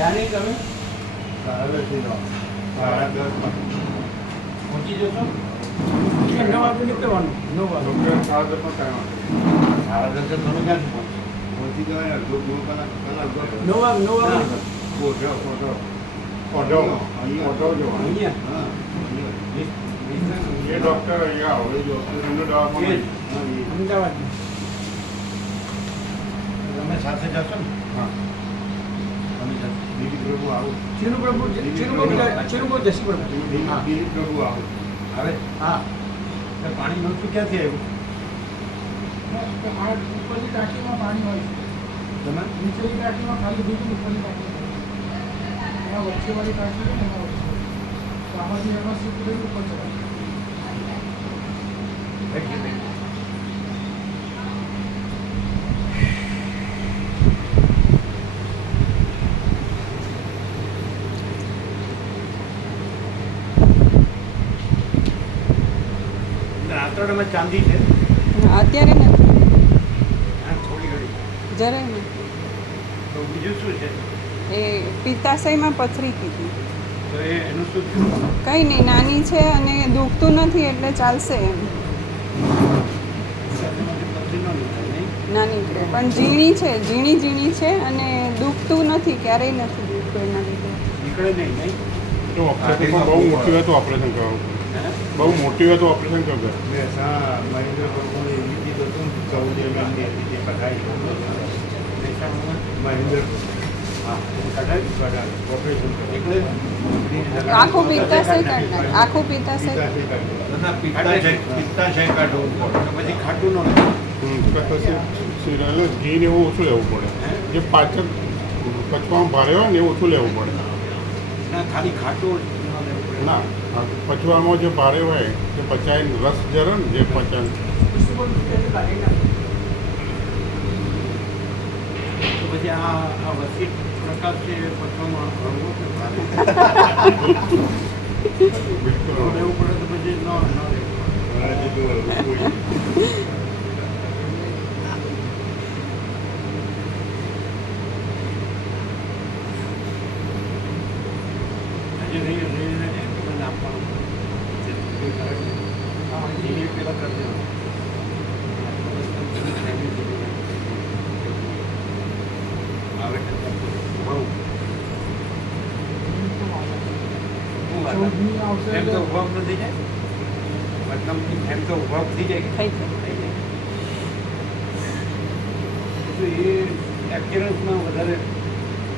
ક્યાં નહીં તમે પહોંચી જશો 9 વાગે નીકળવાનું 9 વાગે 10:30 તમે ક્યાં પહોંચી જવાય 9 વાગે અહીંયા ये डॉक्टर અહીંયા આવે જો અમદાવાદ તમે સાથે જશો ને હા તમે જશો દિલીપ પ્રભુ આવું ચિરુપ્રભુ જશી પ્રભુ દિલીપ પ્રભુ આવું હવે હા પાણી નહોતું ક્યાંથી આવ્યું ઉપરની ટાંકીમાં પાણી હોય છે. તમે નીચેની ટાંકીમાં ખાલી દૂધ ઉપરની ટાંકી એમાં વચ્ચેવાળી ટાંકી છે ને એમાં વચ્ચે તો આમાંથી વ્યવસ્થિત કરી ઉપર ચડાય. આંતરડામાં ચાંદી છે અત્યારે નથી થોડી ઘડી જરાય નહીં. તો બીજું શું છે એ પિત્તાશયમાં પથરી કીધી. તો એનું શું થયું કંઈ નહીં, નાની છે અને દુખતું નથી એટલે ચાલશે એમ. પથરી ન નીકળે નહીં ના નીકળે પણ ઝીણી છે અને દુખતું નથી, ક્યારેય નથી દુખતું એના લીધે. નીકળે નહીં નહીં તો ઓપરેશન બહુ મોટી હોય તો ઓપરેશન કરવું બહુ મોટી હોય તો ઓપરેશન કરવું મહેન્દ્ર પ્રભુને એવી રીતે હતું 14 એમએમની હતી તે કઢાઈ મહેન્દ્ર હા કઢાઈ ઓપરેશન નીકળે આખું પિત્તાશય કાઢ નાખ, આખું પિત્તાશય. પિત્તાશય કાઢવું પડે તો પછી ખાટું ન સિરિયલ ઘી ને એવું ઓછું લેવું પડે જે પાચક પચવામાં ભારે હોય ને એવું ઓછું લેવું પડે ના ખાલી ખાટું ન લેવું પડે ના પચવામાં જે ભારે હોય તે પચાય રસ જરે ને જે પચાય તો પછી આ વસીત પ્રકાશ છે એ પચવામાં હળવો કે ભારે બિલકુલ લેવું પડે તો પછી ન લેવું પડે ચૌદમી આવશે એમ તો ઉભા નથી જાય મતલબ એમ તો ઉભા થઈ જાય કે થઈ જાય. થઈ જાય તો એ એક્સપિરિયન્સમાં વધારે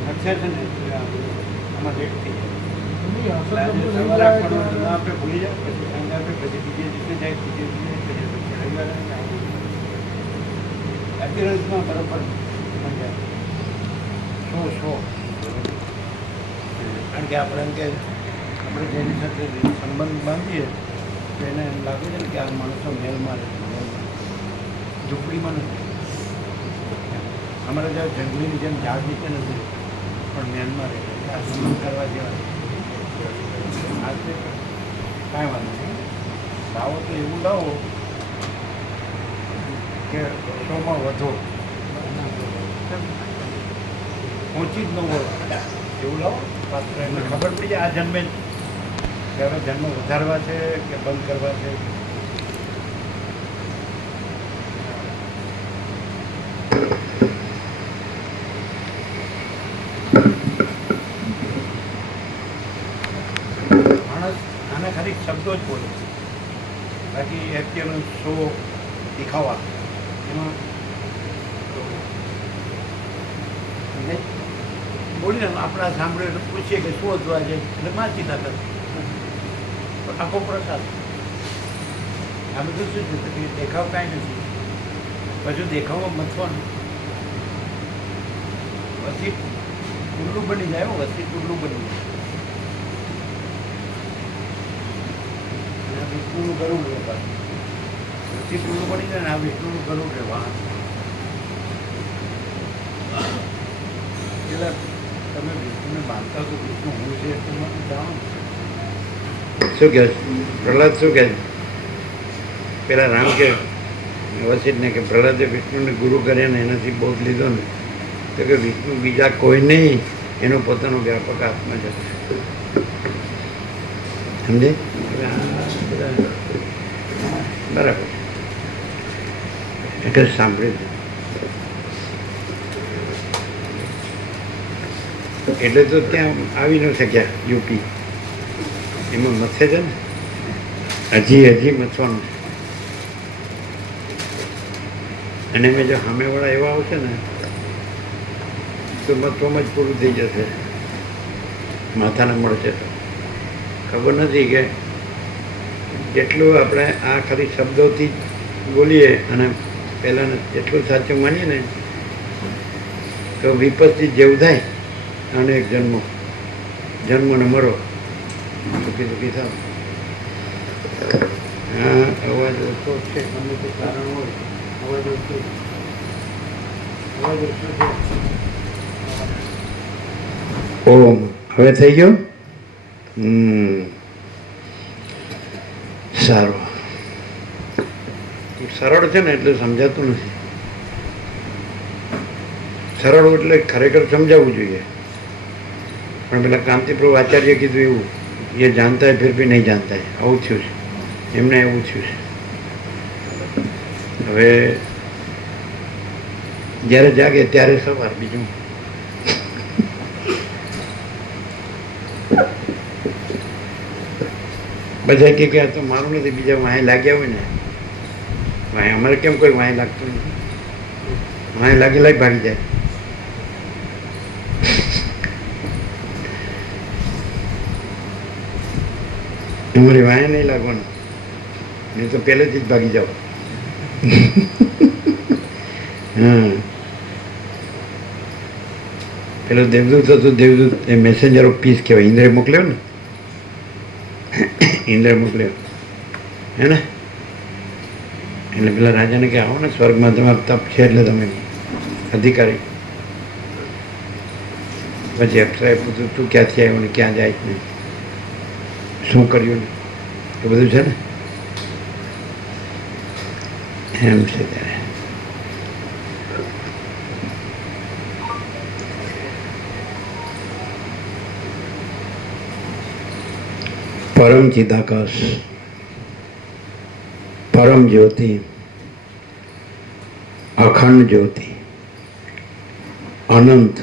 લક્ષ્યા છે ને તો આમાં લેટ થઈ જાય સવારે આપવાનું ના આપણે ભૂલી જાય પછી સાંજે આપણે પછી બીજે દિવસે જાય બીજે દિવસે પછી રવિવારે એક્સપિરિયન્સમાં બરાબર મજા શો કારણ કે આપણે એમ કે આપણે જેની સાથે સંબંધ બાંધીએ તો એને એમ લાગે છે ને કે આ માણસો મેલમાં રહે છે ઝૂંપડીમાં નથી અમારે જ્યાં જંગલીની જેમ ઝાડ નીચે નથી પણ મેલમાં રહે છે આ સંબંધ કરવા જેવા આ છે કાંઈ વાંધો નહીં લાવો તો એવું લાવો કે શોમાં વધો પહોંચી જ ન હોય એવું લાવો પાત્ર એમને ખબર પડી જાય આ જન્મે કે હવે જન્મ વધારવા છે કે બંધ કરવા છે માણસ આના ખાલી શબ્દો જ બોલે છે બાકી અત્યારનો શો દેખાવા એમાં બોલીને આપણા સાંભળે એટલે પૂછીએ કે શું હતું આજે એટલે વાંચી ના કરે આખો પ્રસાદ આ બધું શું છે કે દેખાવ કાંઈ નથી પછી દેખાવમાં મથવાનું વસી ઉલ્લું બની જાય વસી ઉલ્લું બની જાય વિષ્ણુનું ગરુડ રહે વસી ઉલ્લું બની જાય ને આ વિષ્ણુનું ગરુડ રહે વાહ એટલે તમે વિષ્ણુને માનતા તો વિષ્ણુ હું છે તમે જાણો શું કહે પ્રહલાદ શું કહે પેલા રામ કે વસિષ્ઠને કે પ્રહલાદે વિષ્ણુને ગુરુ કર્યા ને એનાથી બહુ લીધો ને તો કે વિષ્ણુ બીજા કોઈ નહીં એનો પોતાનો વ્યાપક આત્મા જ છે. સમજે? હવે આ બધા બરાબર એટલે સાંભળ્યું એટલે તો ત્યાં આવી ન શક્યા યુપી. એમાં મથે છે ને હજી મથવાનું છે. અને મેં જો સામેવાળા એવા આવશે ને તો મથવામાં જ પૂરું થઈ જશે. માથાને મળશે તો ખબર નથી કે જેટલું આપણે આ ખાલી શબ્દોથી બોલીએ અને પહેલાંને જેટલું સાચું માનીએ ને તો વિપત્તિ જેવું થાય. અને એક જન્મ ને મરો દુઃખી થાવ. હા અવાજ ઓછો છે ગમે તે કારણ હોય અવાજ ઓછો છે. ઓમ હવે થઈ ગયો. સારું. સરળ છે ને એટલે સમજાતું નથી. સરળ એટલે ખરેખર સમજાવવું જોઈએ. પણ પેલા કાંતિપ્રભુ આચાર્ય કીધું એવું એ જાણતા હોય ફિર બી નહીં જાણતા હોય. આવું થયું છે એમને. એવું થયું છે. હવે જ્યારે જાગે ત્યારે સવાર. બીજું બધા કે આ તો મારું નથી, બીજા વાંહે લાગ્યા હોય ને વાંહે. અમારે કેમ કોઈ વાંહે લાગતું નથી. વાંહે લાગેલા ભાગી જાય. અમારી વાંહે નહીં લાગવાનું, નહીં તો પહેલેથી જ ભાગી જાઓ. હા પેલો દેવદૂત હતો. દેવદૂત એ મેસેન્જર ઓફ પીસ કહેવાય. ઇન્દ્રે મોકલ્યો ને, ઇન્દ્ર મોકલ્યો હે ને. એટલે પેલા રાજાને કે આવો ને સ્વર્ગમાં તમારો તપ છે એટલે તમે અધિકારી. પછી અપ્સરાએ પૂછ્યું તું ક્યાંથી આવ્યો ને ક્યાં જાય ને શું કર્યું ને એ બધું છે ને એમ છે. ત્યારે પરમ ચિદાકાશ, પરમ જ્યોતિ, અખંડ જ્યોતિ, અનંત,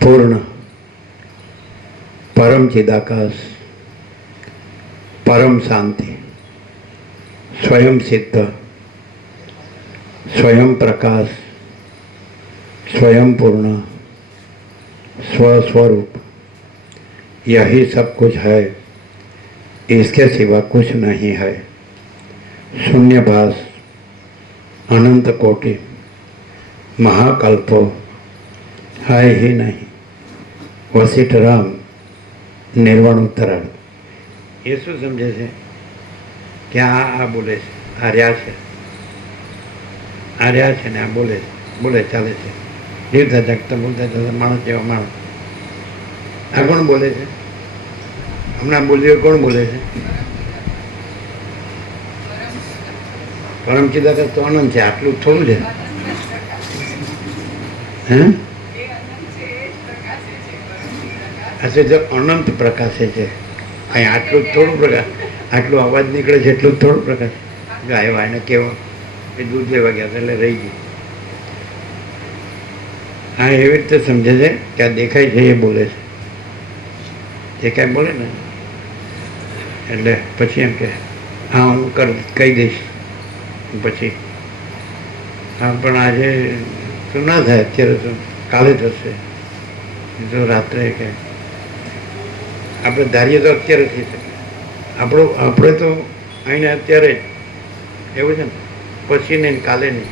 પૂર્ણ, પરમ ચિદાકાશ, પરમ શાંતિ, स्वयं सिद्ध, स्वयं प्रकाश, स्वयं पूर्ण, स्वस्वरूप, यही सब कुछ है. इसके सिवा कुछ नहीं है. शून्यभास, अनंत कोटि, महाकल्पो है ही नहीं. वशिष्ठ राम निर्वाणोत्तरार्ध. ये શું સમજે છે કે આ બોલે છે, આ રહ્યા છે, આ રહ્યા છે ને આ બોલે છે, બોલે ચાલે છે. જીવતા જાગતા બોલતા ચાલતા માણસ જેવા માણસ. આ કોણ બોલે છે? હમણાં બોલ્યો કોણ બોલે છે? પરમ ચિદાકાશ તો અનંત છે. આટલું થોડું છે. હે આ તો અનંત પ્રકાશે છે. અહીં આટલું જ થોડું પ્રકાશ. આટલો અવાજ નીકળે છે એટલું જ થોડું પ્રકાશ. ગાય વાયને કેવો એ દૂધ લેવા ગયા હતા એટલે રહી ગયું. હા એવી રીતે સમજે છે કે આ દેખાય છે એ બોલે છે. જે કાંઈ બોલે ને એટલે પછી એમ કે હા હું કહી દઈશ પછી. હા પણ આજે તો ના થાય, અત્યારે તો કાલે થશે. તો રાત્રે કે આપણે ધારીએ તો અત્યારે થઈ શકે. આપણે તો અહીંને અત્યારે જ એવું છે ને, પછી નહીં કાલે નહીં.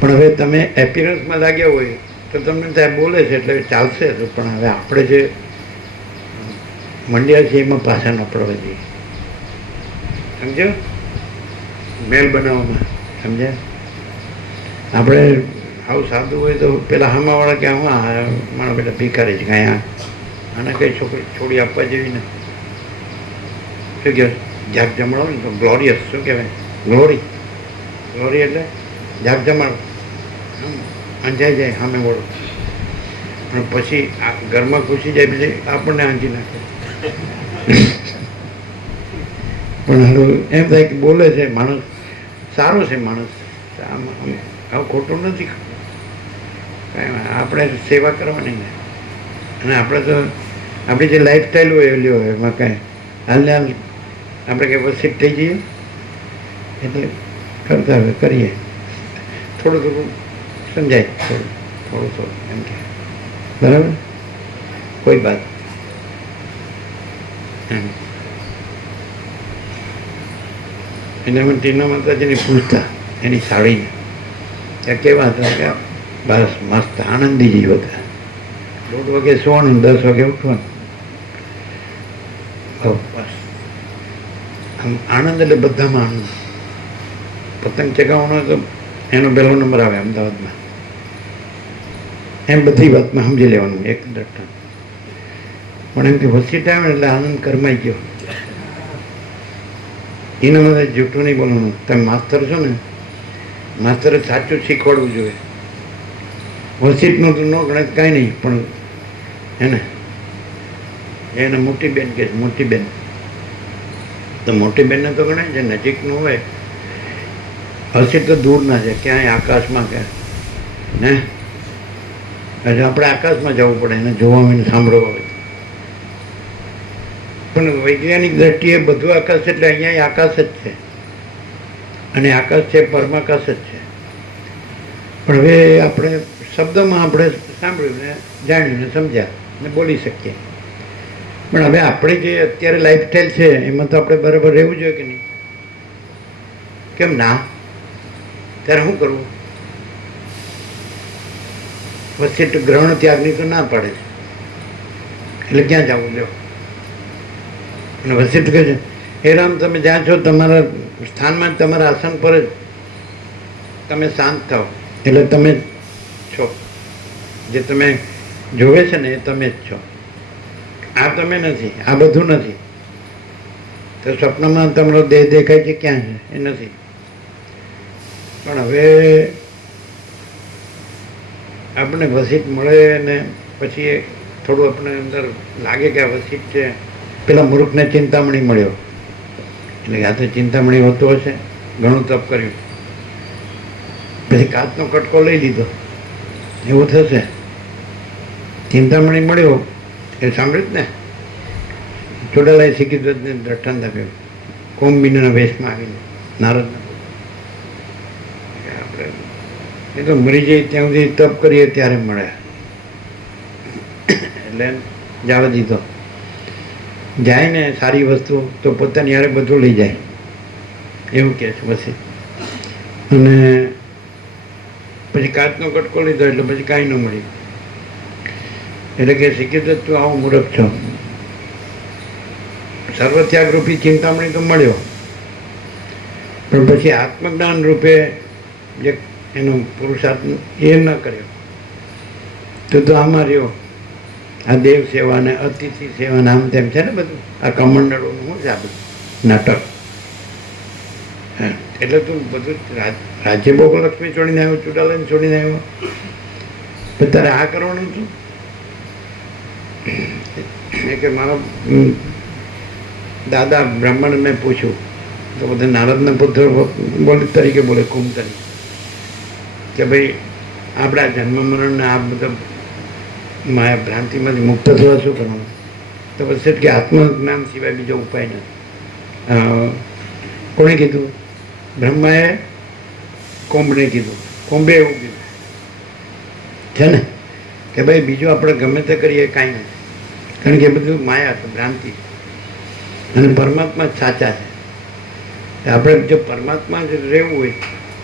પણ હવે તમે એપિયરન્સમાં લાગ્યા હોય તો તમને ત્યાં બોલે છે એટલે ચાલશે. તો પણ હવે આપણે જે મંડ્યા છે એમાં પાછા ન પડવા દઈએ. સમજો? મેલ બનાવવામાં સમજ્યા? આપણે આવું સાદું હોય તો પેલા હામાવાળા કે હું મારા પેલા ભિખારી છે કાંઈ આને કઈ છોડી આપવા જેવી ને શું કહેવાય? જાગ જમાડો ને તો ગ્લોરિયસ. શું કહેવાય? ગ્લોરી. એટલે જાગ જમાડો. અંજાઈ જાય સામે વળો. અને પછી આ ઘરમાં ઘૂસી જાય પછી આપણને આંજી નાખે. પણ હવે એમ થાય કે બોલે છે માણસ સારો છે, માણસ આવું ખોટું નથી. કાંઈ આપણે સેવા કરવાની ને, અને આપણે તો આપણી જે લાઈફસ્ટાઈલ હોય એવી હોય, એમાં કાંઈ હાલને હાલ આપણે કંઈ વસિત થઈ જઈએ એટલે કરતા હોય કરીએ, થોડું થોડું સમજાય, થોડું થોડું એમ કે બરાબર કોઈ વાત એમ. એને અમે ટીના માતાજીની પૂછતા એની સાડીને ત્યાં કેવા હતા કે બસ મસ્ત આનંદી જેવા હતા. 1:30 વાગે સુવાનું, 10 વાગે ઉઠવાનું. બસ આમ આનંદ એટલે બધામાં આનંદ. પતંગ ચગાવવાનો તો એનો પહેલો નંબર આવે અમદાવાદમાં. એમ બધી વાતમાં સમજી લેવાનું એક દટ્ટા. પણ એમ કે વસીટ આવે એટલે આનંદ કરમાઈ ગયો. એના માટે જૂઠું નહીં બોલવાનું. તમે માસ્તર છો ને, માસ્તરે સાચું શીખવાડવું જોઈએ. વસીટનું તો ન ગણે કાંઈ નહીં, પણ એને મોટી બેન કહે છે, મોટી બેન તો મોટી બેનને તો ગણે. જે નજીકનું હોય વસીટ તો દૂર ના છે, ક્યાંય આકાશમાં કે ને એટલે આપણે આકાશમાં જવું પડે એને જોવા હોય ને સાંભળવા હોય. પણ વૈજ્ઞાનિક દ્રષ્ટિએ બધું આકાશ એટલે અહીંયા આકાશ જ છે, અને આકાશ છે પરમાકાશ જ છે. પણ હવે આપણે શબ્દમાં આપણે સાંભળ્યું ને જાણ્યું ને સમજ્યા ને બોલી શકીએ. પણ હવે આપણી જે અત્યારે લાઈફસ્ટાઈલ છે એમાં તો આપણે બરાબર રહેવું જોઈએ કે નહીં? કેમ ના? ત્યારે શું કરવું? વસીટ ગ્રહણ ત્યાગની તો ના પાડે છે, એટલે ક્યાં જવું લ્યો? અને વસીટ કહે છે હે રામ, તમે જ્યાં છો તમારા સ્થાનમાં જ, તમારા આસન પર જ તમે શાંત થાઓ એટલે તમે જ છો. જે તમે જોવે છે ને એ તમે જ છો. આ તમે નથી, આ બધું નથી. તો સ્વપ્નમાં તમારો દેહ દેખાય છે ક્યાં છે? એ નથી. પણ હવે આપણે વસીટ મળે ને પછી થોડું આપણે અંદર લાગે કે આ વસીટ છે. પેલા મૂર્ખને ચિંતામણી મળ્યો એટલે કે આ તો ચિંતામણી હોતો હશે, ઘણું તપ કર્યું, પછી કાચનો કટકો લઈ લીધો, એવું થશે. ચિંતામણી મળ્યો એ સાંભળ્યું જ ને, ચોડાલાએ શીખીધ્વજને દ્રષ્ટાંત આપ્યું કોમ્બિનના વેશમાં આવીને નારદના. આપણે એ તો મરી જાય ત્યાં સુધી તપ કરીએ ત્યારે મળે, એટલે જવા દીધો. જાય ને સારી વસ્તુ તો પોતાની હારે બધું લઈ જાય એવું કહે છે પછી. અને પછી કાચનો કટકો લીધો એટલે પછી કાંઈ ન મળ્યું. એટલે કે શીખી તો તું આવો મૂર્ખ છો. સર્વત્યાગરૂપી ચિંતામણી તો મળ્યો, પણ પછી આત્મજ્ઞાન રૂપે જે એનો પુરુષાર્થ એ ન કર્યો તો આમાં રહ્યો. આ દેવ સેવા ને અતિથિ સેવા ને આમ તેમ છે ને બધું, આ કમંડળોનું શું છે આ બધું નાટક. એટલે તું બધું રાજ્ય ભોગલક્ષ્મી છોડીને આવ્યો, ચુડાલાને છોડીને આવ્યો, પણ તારે આ કરવાનું હતું. કે મારો દાદા બ્રાહ્મણ મેં પૂછ્યું તો બધા નારદના પુત્ર બોલે તરીકે બોલે કુંભ તરીકે કે ભાઈ આપણા જન્મ મરણને આ બધા માયા ભ્રાંતિમાંથી મુક્ત થવા શું કરવાનું? તો પછી કે આત્મજ્ઞાન સિવાય બીજો ઉપાય નથી. કોણે કીધું? બ્રહ્માએ કોંભને કીધું. કોંભે એવું કીધું છે ને કે ભાઈ બીજું આપણે ગમે તે કરીએ કાંઈ નથી, કારણ કે એ બધું માયા છે, ભ્રાંતિ, અને પરમાત્મા જ સાચા છે. આપણે જો પરમાત્મા જ રહેવું હોય,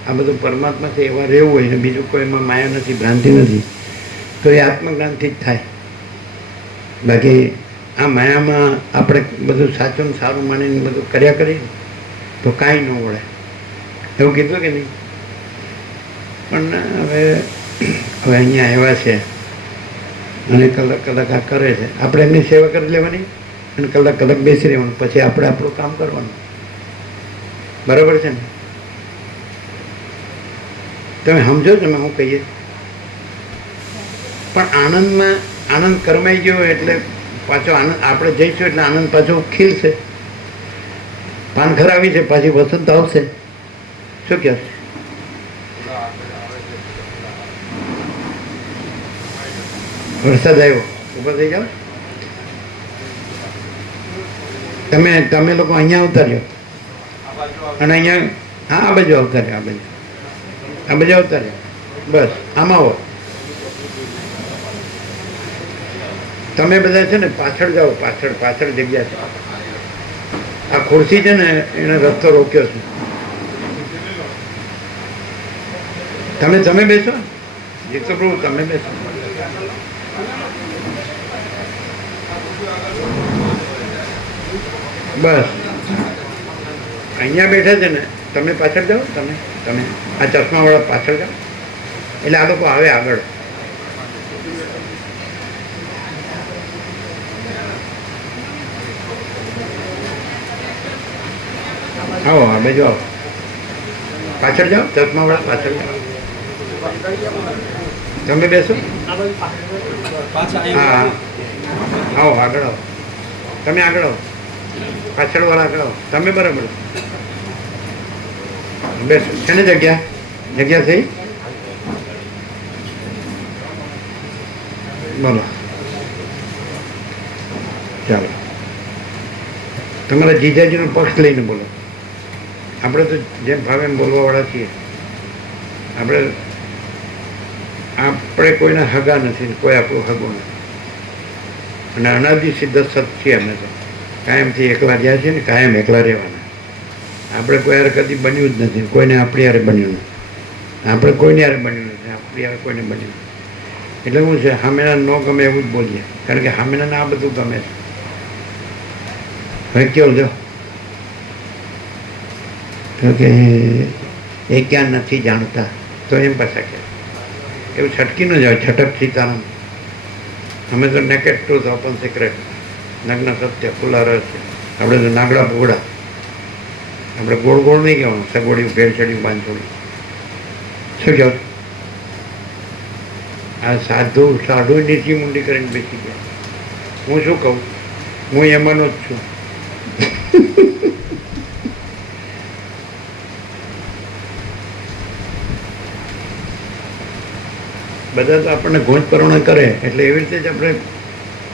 આ બધું પરમાત્મા છે એવા રહેવું હોય ને બીજું કોઈ એમાં માયા નથી, ભ્રાંતિ નથી, તો એ આત્મજ્ઞાનથી જ થાય. બાકી આ માયામાં આપણે બધું સાચું ને સારું માનીને બધું કર્યા કરીએ તો કાંઈ ન વળે. એવું કીધું કે નહીં? પણ હવે અહીંયા આવ્યા છે અને કલાક કલાક આ કરે છે, આપણે એમની સેવા કરી લેવાની અને કલાક કલાક બેસી રહેવાનું, પછી આપણે આપણું કામ કરવાનું. બરાબર છે ને? તમે સમજો છો ને હું કહીએ? પણ આનંદમાં આનંદ કરમાઈ ગયો એટલે પાછો આનંદ આપણે જઈશું એટલે આનંદ પાછો ખીલશે. પાન ખરાવી છે પાછી વસંત આવશે. શું કહે છે? વરસાદ આવ્યો, ઊભા થઈ જાઓ. તમે લોકો અહીંયા આવતા રહ્યો અને અહીંયા હા આ બાજુ આવતા રહ્યો, આ બાજુ આવતા રહ્યો. બસ આમાં આવો. તમે બધા છે ને પાછળ જાઓ, પાછળ જગ્યા છે. આ ખુરશી છે ને એને રસ્તો રોક્યો છે. તમે બેસો જીતો પ્રભુ, તમે બેસો. બસ અહીંયા બેઠા છે ને, તમે પાછળ જાઓ. તમે આ ચશ્માવાળા પાછળ જાઓ એટલે આ લોકો આવે આગળ. આવો આ બાજુ આવો, પાછળ જાઓ. ચશ્માવાળા પાછળ જાઓ. તમે બેસો. હા આવો આગળ આવો. તમે આગળ આવો, પાછળવાળા આગળ આવો. તમે બરાબર બેસો. છે ને જગ્યા થઈ? બોલો ચાલો. તમારા જીજાજીનો પક્ષ લઈને બોલો. આપણે તો જેમ ભાવે એમ બોલવાવાળા છીએ. આપણે કોઈના હગા નથી, કોઈ આપણું હગો નથી. અને અનાદિ સિદ્ધ સત છીએ અમે તો. કાયમથી એકલા રહ્યા છીએ ને કાયમ એકલા રહેવાના. આપણે કોઈ યારે કદી બન્યું જ નથી, કોઈને આપણી યારે બન્યું નથી. આપણે કોઈને યારે બન્યું નથી, આપણી યારે કોઈને બન્યું નથી. એટલે શું છે, સામેના ન ગમે એવું જ બોલીએ, કારણ કે સામેનાને આ બધું ગમે છે. હવે કેવું જો તો કે એ ક્યાં નથી જાણતા તો એમ પાછા કે એવું છટકી ન જાય. છટક સીતારામ. અમે તો નેકેડ ટ્રુથ ઓપન સિક્રેટ, નગ્ન સત્ય ખુલ્લા રહસ્ય. આપણે તો નાગડા બોગડા. આપણે ગોળ ગોળ નહીં કહેવાનું, સગોડિયું ભેળસેડિયું બાંધોડ્યું. શું કહેવું? આ સાધુ નીચી મૂંડી કરીને બેસી ગયા. હું શું કહું? હું એમાંનો જ છું. બધા તો આપણને ઘોંચ પરવણા કરે એટલે એવી રીતે જ આપણે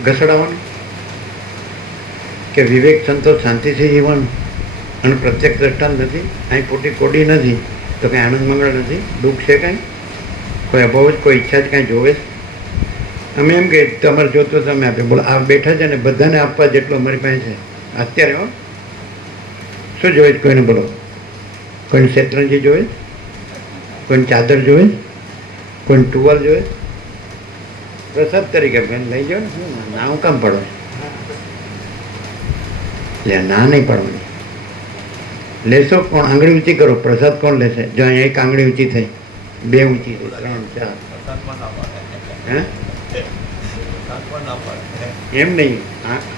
ઘસડાવવાનું કે વિવેક સંતોષ શાંતિથી જીવવાનું. અને પ્રત્યક્ષ દ્રષ્ટાંત નથી, અહીં ખોટી કોડી નથી, તો કંઈ આનંદ મંગળ નથી, દુઃખ છે કાંઈ, કોઈ અભાવ જ, કોઈ ઈચ્છા જ કાંઈ જોવે છે. અમે એમ કે તમારે જોતો તમે આપે. બોલો આ બેઠા છે ને બધાને આપવા જેટલો અમારી પાસે છે અત્યારે. હો શું જોવે છે કોઈને? બોલો કોઈને શેતરંજી જોવે, કોઈને ચાદર જોવે, કોઈને ટુવાલ જોવે. પ્રસાદ તરીકે બેન લઈ જાઓ ને. શું ના હું કામ પડો? એટલે ના નહીં પડવાની. લેશો કોણ? આંગળી ઊંચી કરો. પ્રસાદ કોણ લેશે? જો અહીંયા એક આંગળી ઊંચી થઈ, બે ઊંચી થઈ, 3 4. હે એમ નહીં.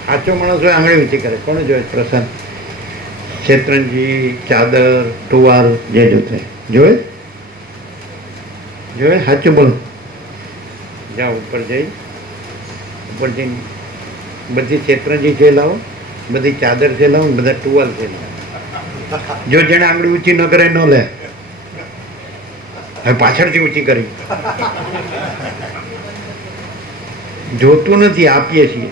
સાચો માણસ હોય આંગળી ઊંચી કરે. કોને જોવે પ્રસાદ? શેતરંજી, ચાદર, ટુવાલ જે જોતે જોવે. સાચું બોલો. જાઓ ઉપર જઈ, ઉપર જઈને બધી શેતરંજી છે લાવો, બધી ચાદર છે લાવો, બધા ટુવાલ છે લાવો. જો જેને આંગળી ઊંચી ન કરે ન લે. હવે પાછળથી ઊંચી કરી. જોતું નથી, આપીએ છીએ.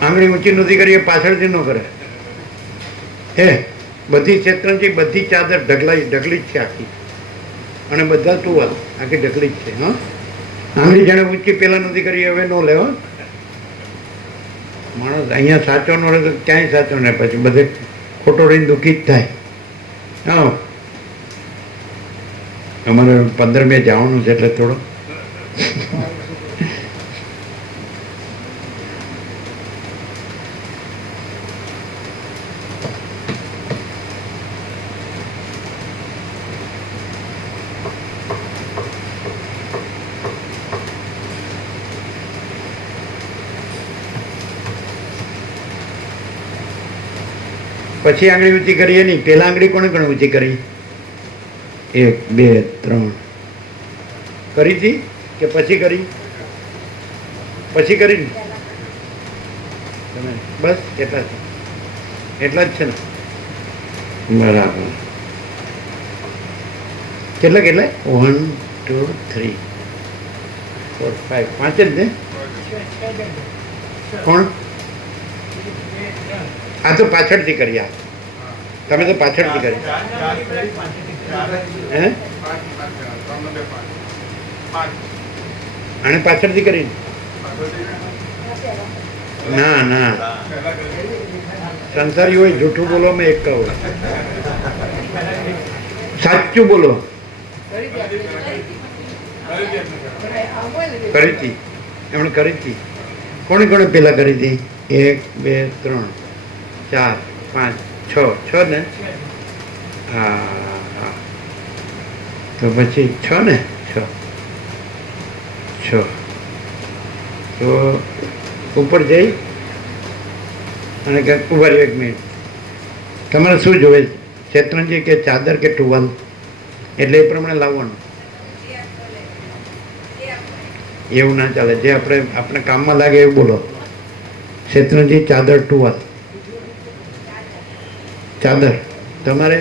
આંગળી ઊંચી નથી કરી એ પાછળથી ન કરે. હે બધી શેતરંજી, બધી ચાદર ઢગલી જ છે આખી, અને બધા ટુવાલ આખી ઢગલી જ છે. હા આંગળી જાણે ઊંચી પેલા નથી કરી હવે ન લેવો. માણસ અહીંયા સાચો ન રહે તો ક્યાંય સાચો ને પછી બધે ખોટો રહીને દુઃખી જ થાય. હા અમારે 15 મે જવાનું છે એટલે થોડો પછી આંગળી ઊંચી કરીએ નહીં. પહેલાં આંગળી કોણે ઊંચી કરી? 1 2 3 કરી હતી કે પછી કરી? પછી કરી ને તમે બસ એટલા જ એટલા જ છે ને? બરાબર. કેટલા કેટલા? 1 2 3 4 5 પાંચ જ ને? કોણ? આ તો પાછળથી કરી. આ તમે તો પાછળથી કરી. હે અને પાછળથી કરી? ના ના, સંસારી હોય જૂઠું બોલો, મેં એક કહું સાચું બોલો. કરી હતી એમણે કરી હતી. કોણે કોણે પહેલાં કરી હતી? 1 2 3 4 5 6 ને? હા હા, તો પછી 6 ને? 6 તો ઉપર જઈ અને ક્યાંક ઉભા રહ્યો 1 મિનિટ. તમારે શું જોવે? શેતરંજી કે ચાદર કે ટુવાલ? એટલે એ પ્રમાણે લાવવાનું. એવું ના ચાલે. જે આપણે કામમાં લાગે એવું બોલો. શેતરંજી, ચાદર, ટુવાલ? ચાદર. તમારે?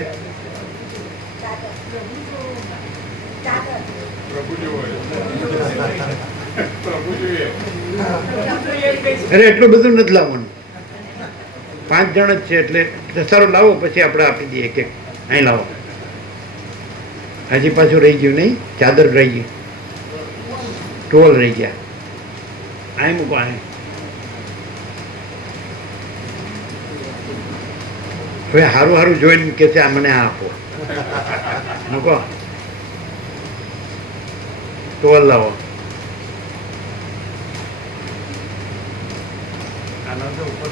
અરે એટલું બધું નથી લાવવાનું. 5 જણ જ છે એટલે સારું લાવો, પછી આપણે આપી દઈએ એક એક. અહીં લાવો. હજી પાછું રહી ગયું નહીં? ચાદર રહી ગઈ, ટોલ રહી ગયા. અહીં મૂકો. અહીં હવે સારું સારું જોઈને કે છે આ મને આ આપો. મૂકો. ટોલ લાવો. આનો તો ઉપર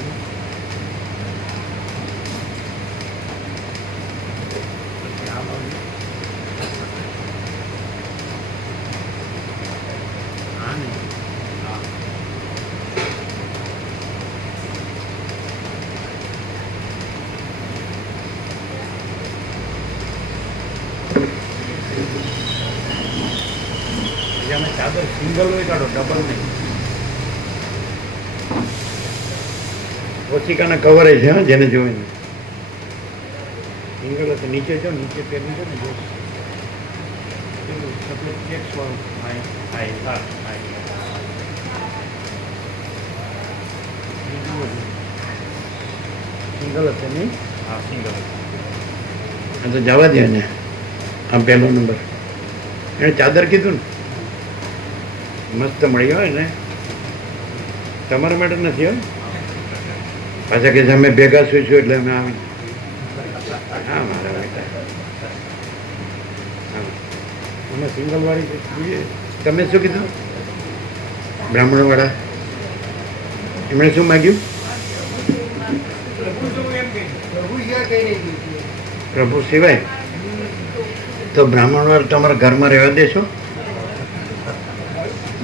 ચાદર સિંગલ હોય કાઢો, ડબલ નહીં. ઓછીકાના કવર છે હા, જેને જોઈને સિંગલ હશે. નીચે જો, નીચે પેલું છે ને, જો સફેદ ચેક્સ વાળું. સિંગલ હશે નહીં? હા સિંગલ હશે. આ તો જવા દે ને. આ પહેલો નંબર એણે ચાદર કીધું ને, મસ્ત મળી હોય ને. તમારા માટે નથી હોય પાછા કે અમે ભેગા સુઈશું એટલે અમે આવી. હા મારા બેટા, હા અમે સિંગલ વાળી જોઈએ. તમે શું કીધું? બ્રાહ્મણવાળા એમણે શું માગ્યું? પ્રભુ સિવાય. તો બ્રાહ્મણવાળા તમારા ઘરમાં રહેવા દેશો?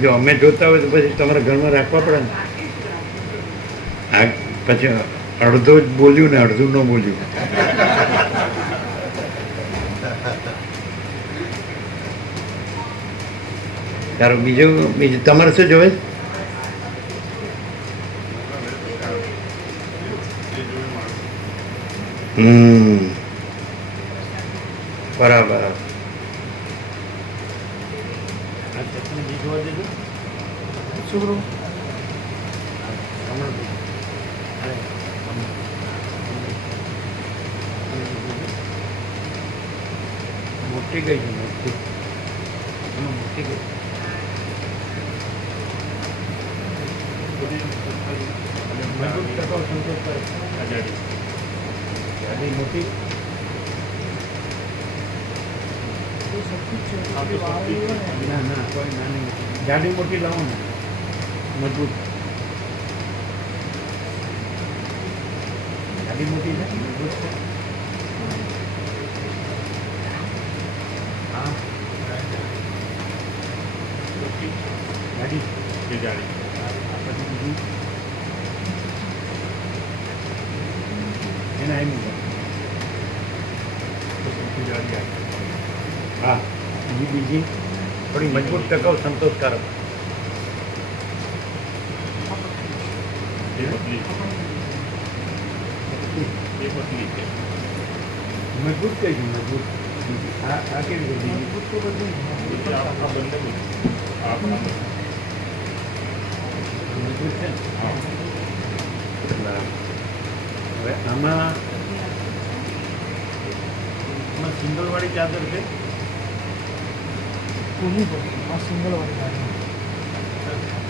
જો અમે જોતા હોય તો પછી તમારા ઘરમાં રાખવા પડે ને. આ પછી અડધો જ બોલ્યું ને અડધું ન બોલ્યું. સારું. બીજું તમારે શું જોવે? બરાબર. મોટી ગઈ છે, મોટી ગઈ. મોટી ના ના કોઈ નાની ગાડી મોટી લાવો ને, મજબૂત ગાડી મોટી છે, મજબૂત છે. હા ગાડી પછી એના એમ હા બીજી થોડી મજબૂત, ટકાઉ, સંતોષકારક. એ પતલી છે. મજબૂત કઈ છે? મજબૂત આ કેવી રીતે? મજબૂત તો બધું એટલે આ બંને આ મજબૂત છે ને? હા. બરાબર. હવે આમાં સિંગલવાળી ચાદર છે? પૂરી પડી આ સિંગલ વાળી ગાડી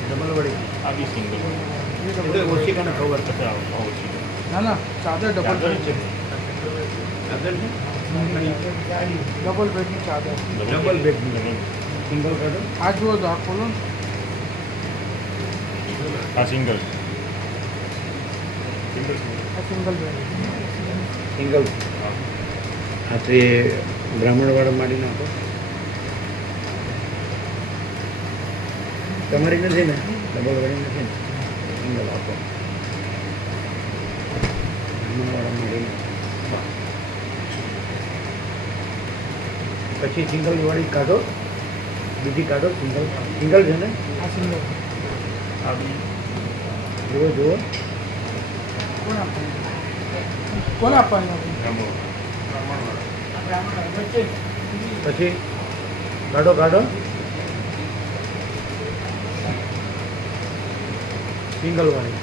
ડબલવાળી? આ બી સિંગલ એટલે ઓછી કાને ખબર છે. ઓછી ના ના ચાદર ડબલ ચાદર બેડ છે. ચાદર છે? ડબલ બેડની ચાદર ડબલ બેડની. સિંગલ કાઢો. આ જુઓ તો આ ખોલો ને આ સિંગલ આ સિંગલ બેડ સિંગલ. હા તો એ બ્રાહ્મણવાળા માંડી નાખો. તમારી નથી ને? ડબલવાળી નથી ને? સિંગલ આપો. બ્રાહ્મણવાળા માંડી નાખો. પછી સિંગલવાળી કાઢો. બીજી કાઢો. સિંગલ છે ને? આ સિંગલ આ બી જુઓ જુઓ. કોણ આપવાનું કોણ આપવાનું પછી કાઢો કાઢો. સિંગલવાળી.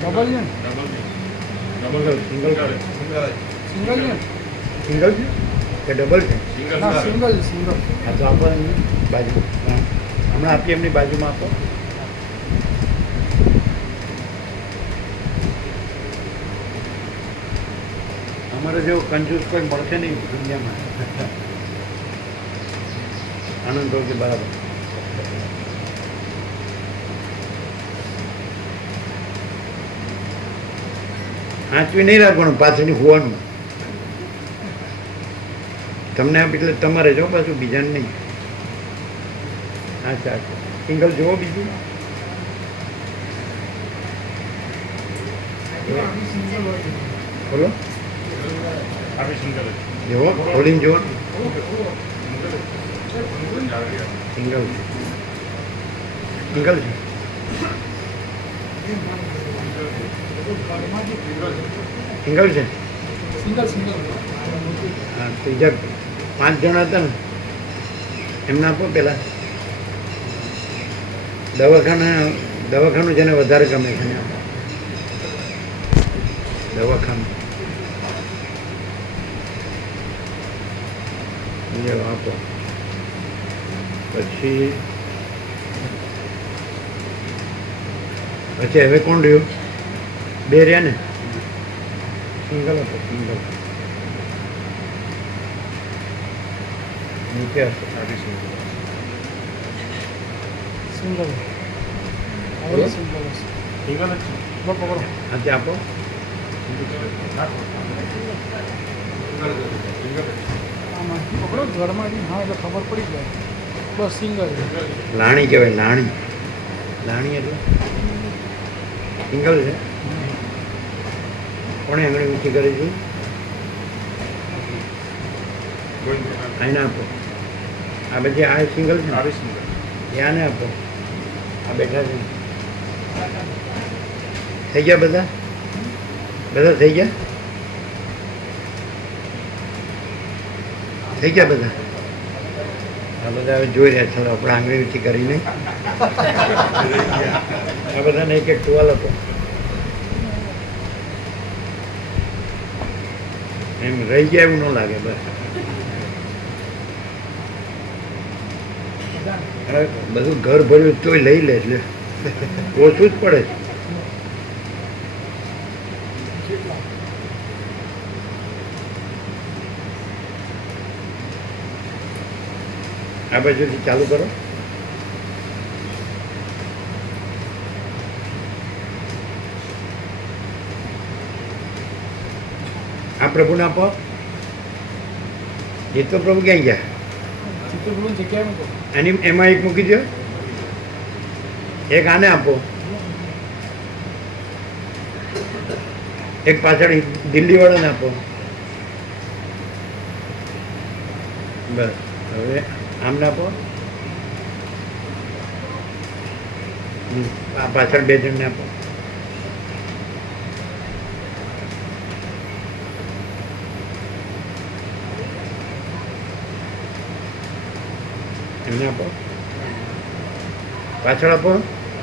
ડબલ છે ને ડબલ સિંગલ કરે સિંગલ છે ને સિંગલ છે કે ડબલ છે? હા સિંગલ સિંગલ હા તો આપો એમને બાજુ. હા હમણાં આપીએ એમની બાજુમાં આપો. અમારે જેવો કંજૂસ કોઈ મળશે નહીં દુનિયામાં. આનંદ હોય કે બરાબર. આંચવી નહીં રાખવાનું પાછળની હોવાનું. તમને આપી એટલે તમારે જો પાછું બીજાને નહીં. અચ્છા અચ્છા. સિંગલ જુઓ બીજું. બોલો આ બી સિંગલ જુઓ ખોલીને જુઓ. સિંગલ સિંગલ છે. સિંગલ છે. સિંગલ સિંગલ હા ત્રીજા 5 જણા હતા ને એમને આપો પેલા. દવાખાનું જેને વધારે ગમે છે ને આપો. દવાખાનું એ આપો. પછી હવે કોણ રહ્યું? 2 રહ્યા ને? સિંગલ હતો. સિંગલ નીચે હશે. આ બી સિંગલ સિંગલ બોલો. સિંગલ હશે સિંગલ જ છે. બસ પકડો આજે આપો. આમાં પકડો ઘરમાંથી હા એટલે ખબર પડી જાય બસ સિંગલ લાણી કહેવાય. લાણી લાણી એટલે સિંગલ છે. કોણે આંગળી ઊંચી કરી છે? આને આપો. આ બધી આ સિંગલ છે. આ બી સિંગલ આને આપો. આ બેઠા છે. થઈ ગયા બધા? બધા થઈ ગયા? થઈ ગયા બધા? આ બધા હવે જોઈ રહ્યા ચાલો આપણે આંગળી ઊંચી કરીને. આ બધાને એક ટુવાલ આપો. એમ રહી ગયા એવું ન લાગે. બસ હવે બધું ઘર ભર્યું તોય લઈ લે એટલે ઓછું જ પડે. આ બાજુથી ચાલુ કરો. આ પ્રભુને આપો. એ તો પ્રભુ ક્યાં ગયા? ચિત્રગુણ જગ્યાએ મૂકો એમાં એક મૂકી દો. એક આને આપો. એક પાછળ દિલ્હીવાળાને આપો. બસ હવે આમને આપો. આ પાછળ 2 જણને આપો. એમને આપો. પાછળ આપો.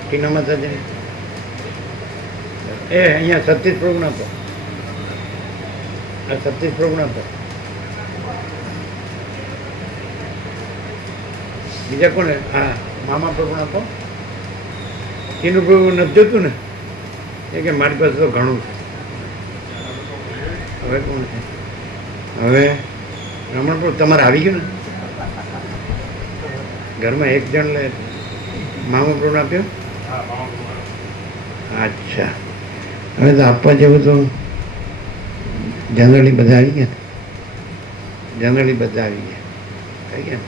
ટીના માતાજીને અહીંયા સતીશ પ્રભુને આપો. આ સતીશ પ્રભુને આપો. બીજા કોને? હા, મામા પ્રભુને આપો. એનું પ્રભુ નથી જોતું ને, એ કે મારી પાસે તો ઘણું છે. હવે કોણ છે? હવે રમણ પ્રભુ તમારે આવી ગયું ને? ઘરમાં 1 જણ લે. મામા પ્રભુને આપ્યો. અચ્છા, હવે તો આપવા જેવું તો જનરલી બધા આવી ગયા. જનરલી બધા આવી ગયા.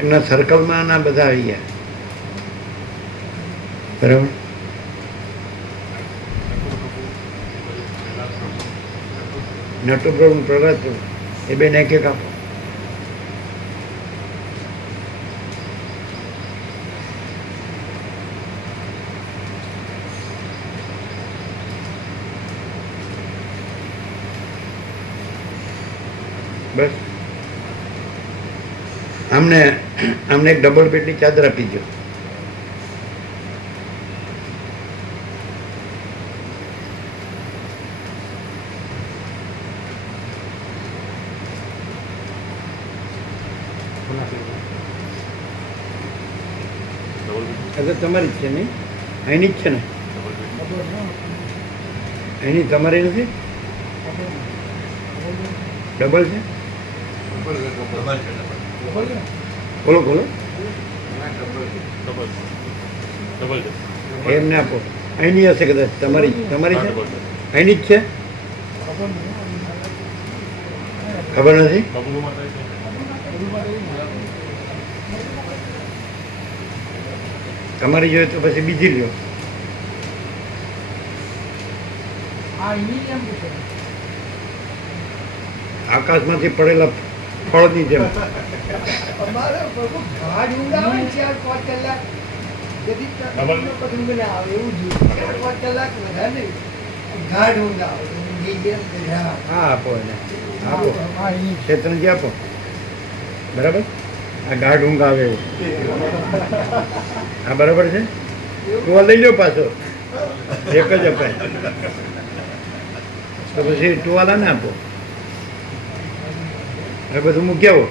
એમના સર્કલમાં ના બધા આવી ગયા. બરાબર. નટુ પ્રભુ, પ્રહલાદ પ્રભુ, એ 2ને 1 આપો. બસ. આમને એક ડબલ બેડની ચાદર આપી દો. તમારી જ છે નહીં? અહીંની જ છે ને? અહીંની તમારી નથી? ડબલ છે? બોલો બોલો. એમને આપો. અહીંની હશે કદાચ. તમારી છે? અહીંની જ છે? ખબર નથી. તમારી જોઈએ તો પછી બીજી લ્યો. આકાશમાંથી પડેલા ફળની જેમ. હા આપો એને. આપો ક્ષેત્રજી આપો. બરાબર. આ ગાઢ ઊંઘ આવે એવું. હા બરાબર છે. તું લઈ લો પાછો. એક જ અપાય તો પછી ટુવાલા ને આપો. હવે બધું મૂકી આવો.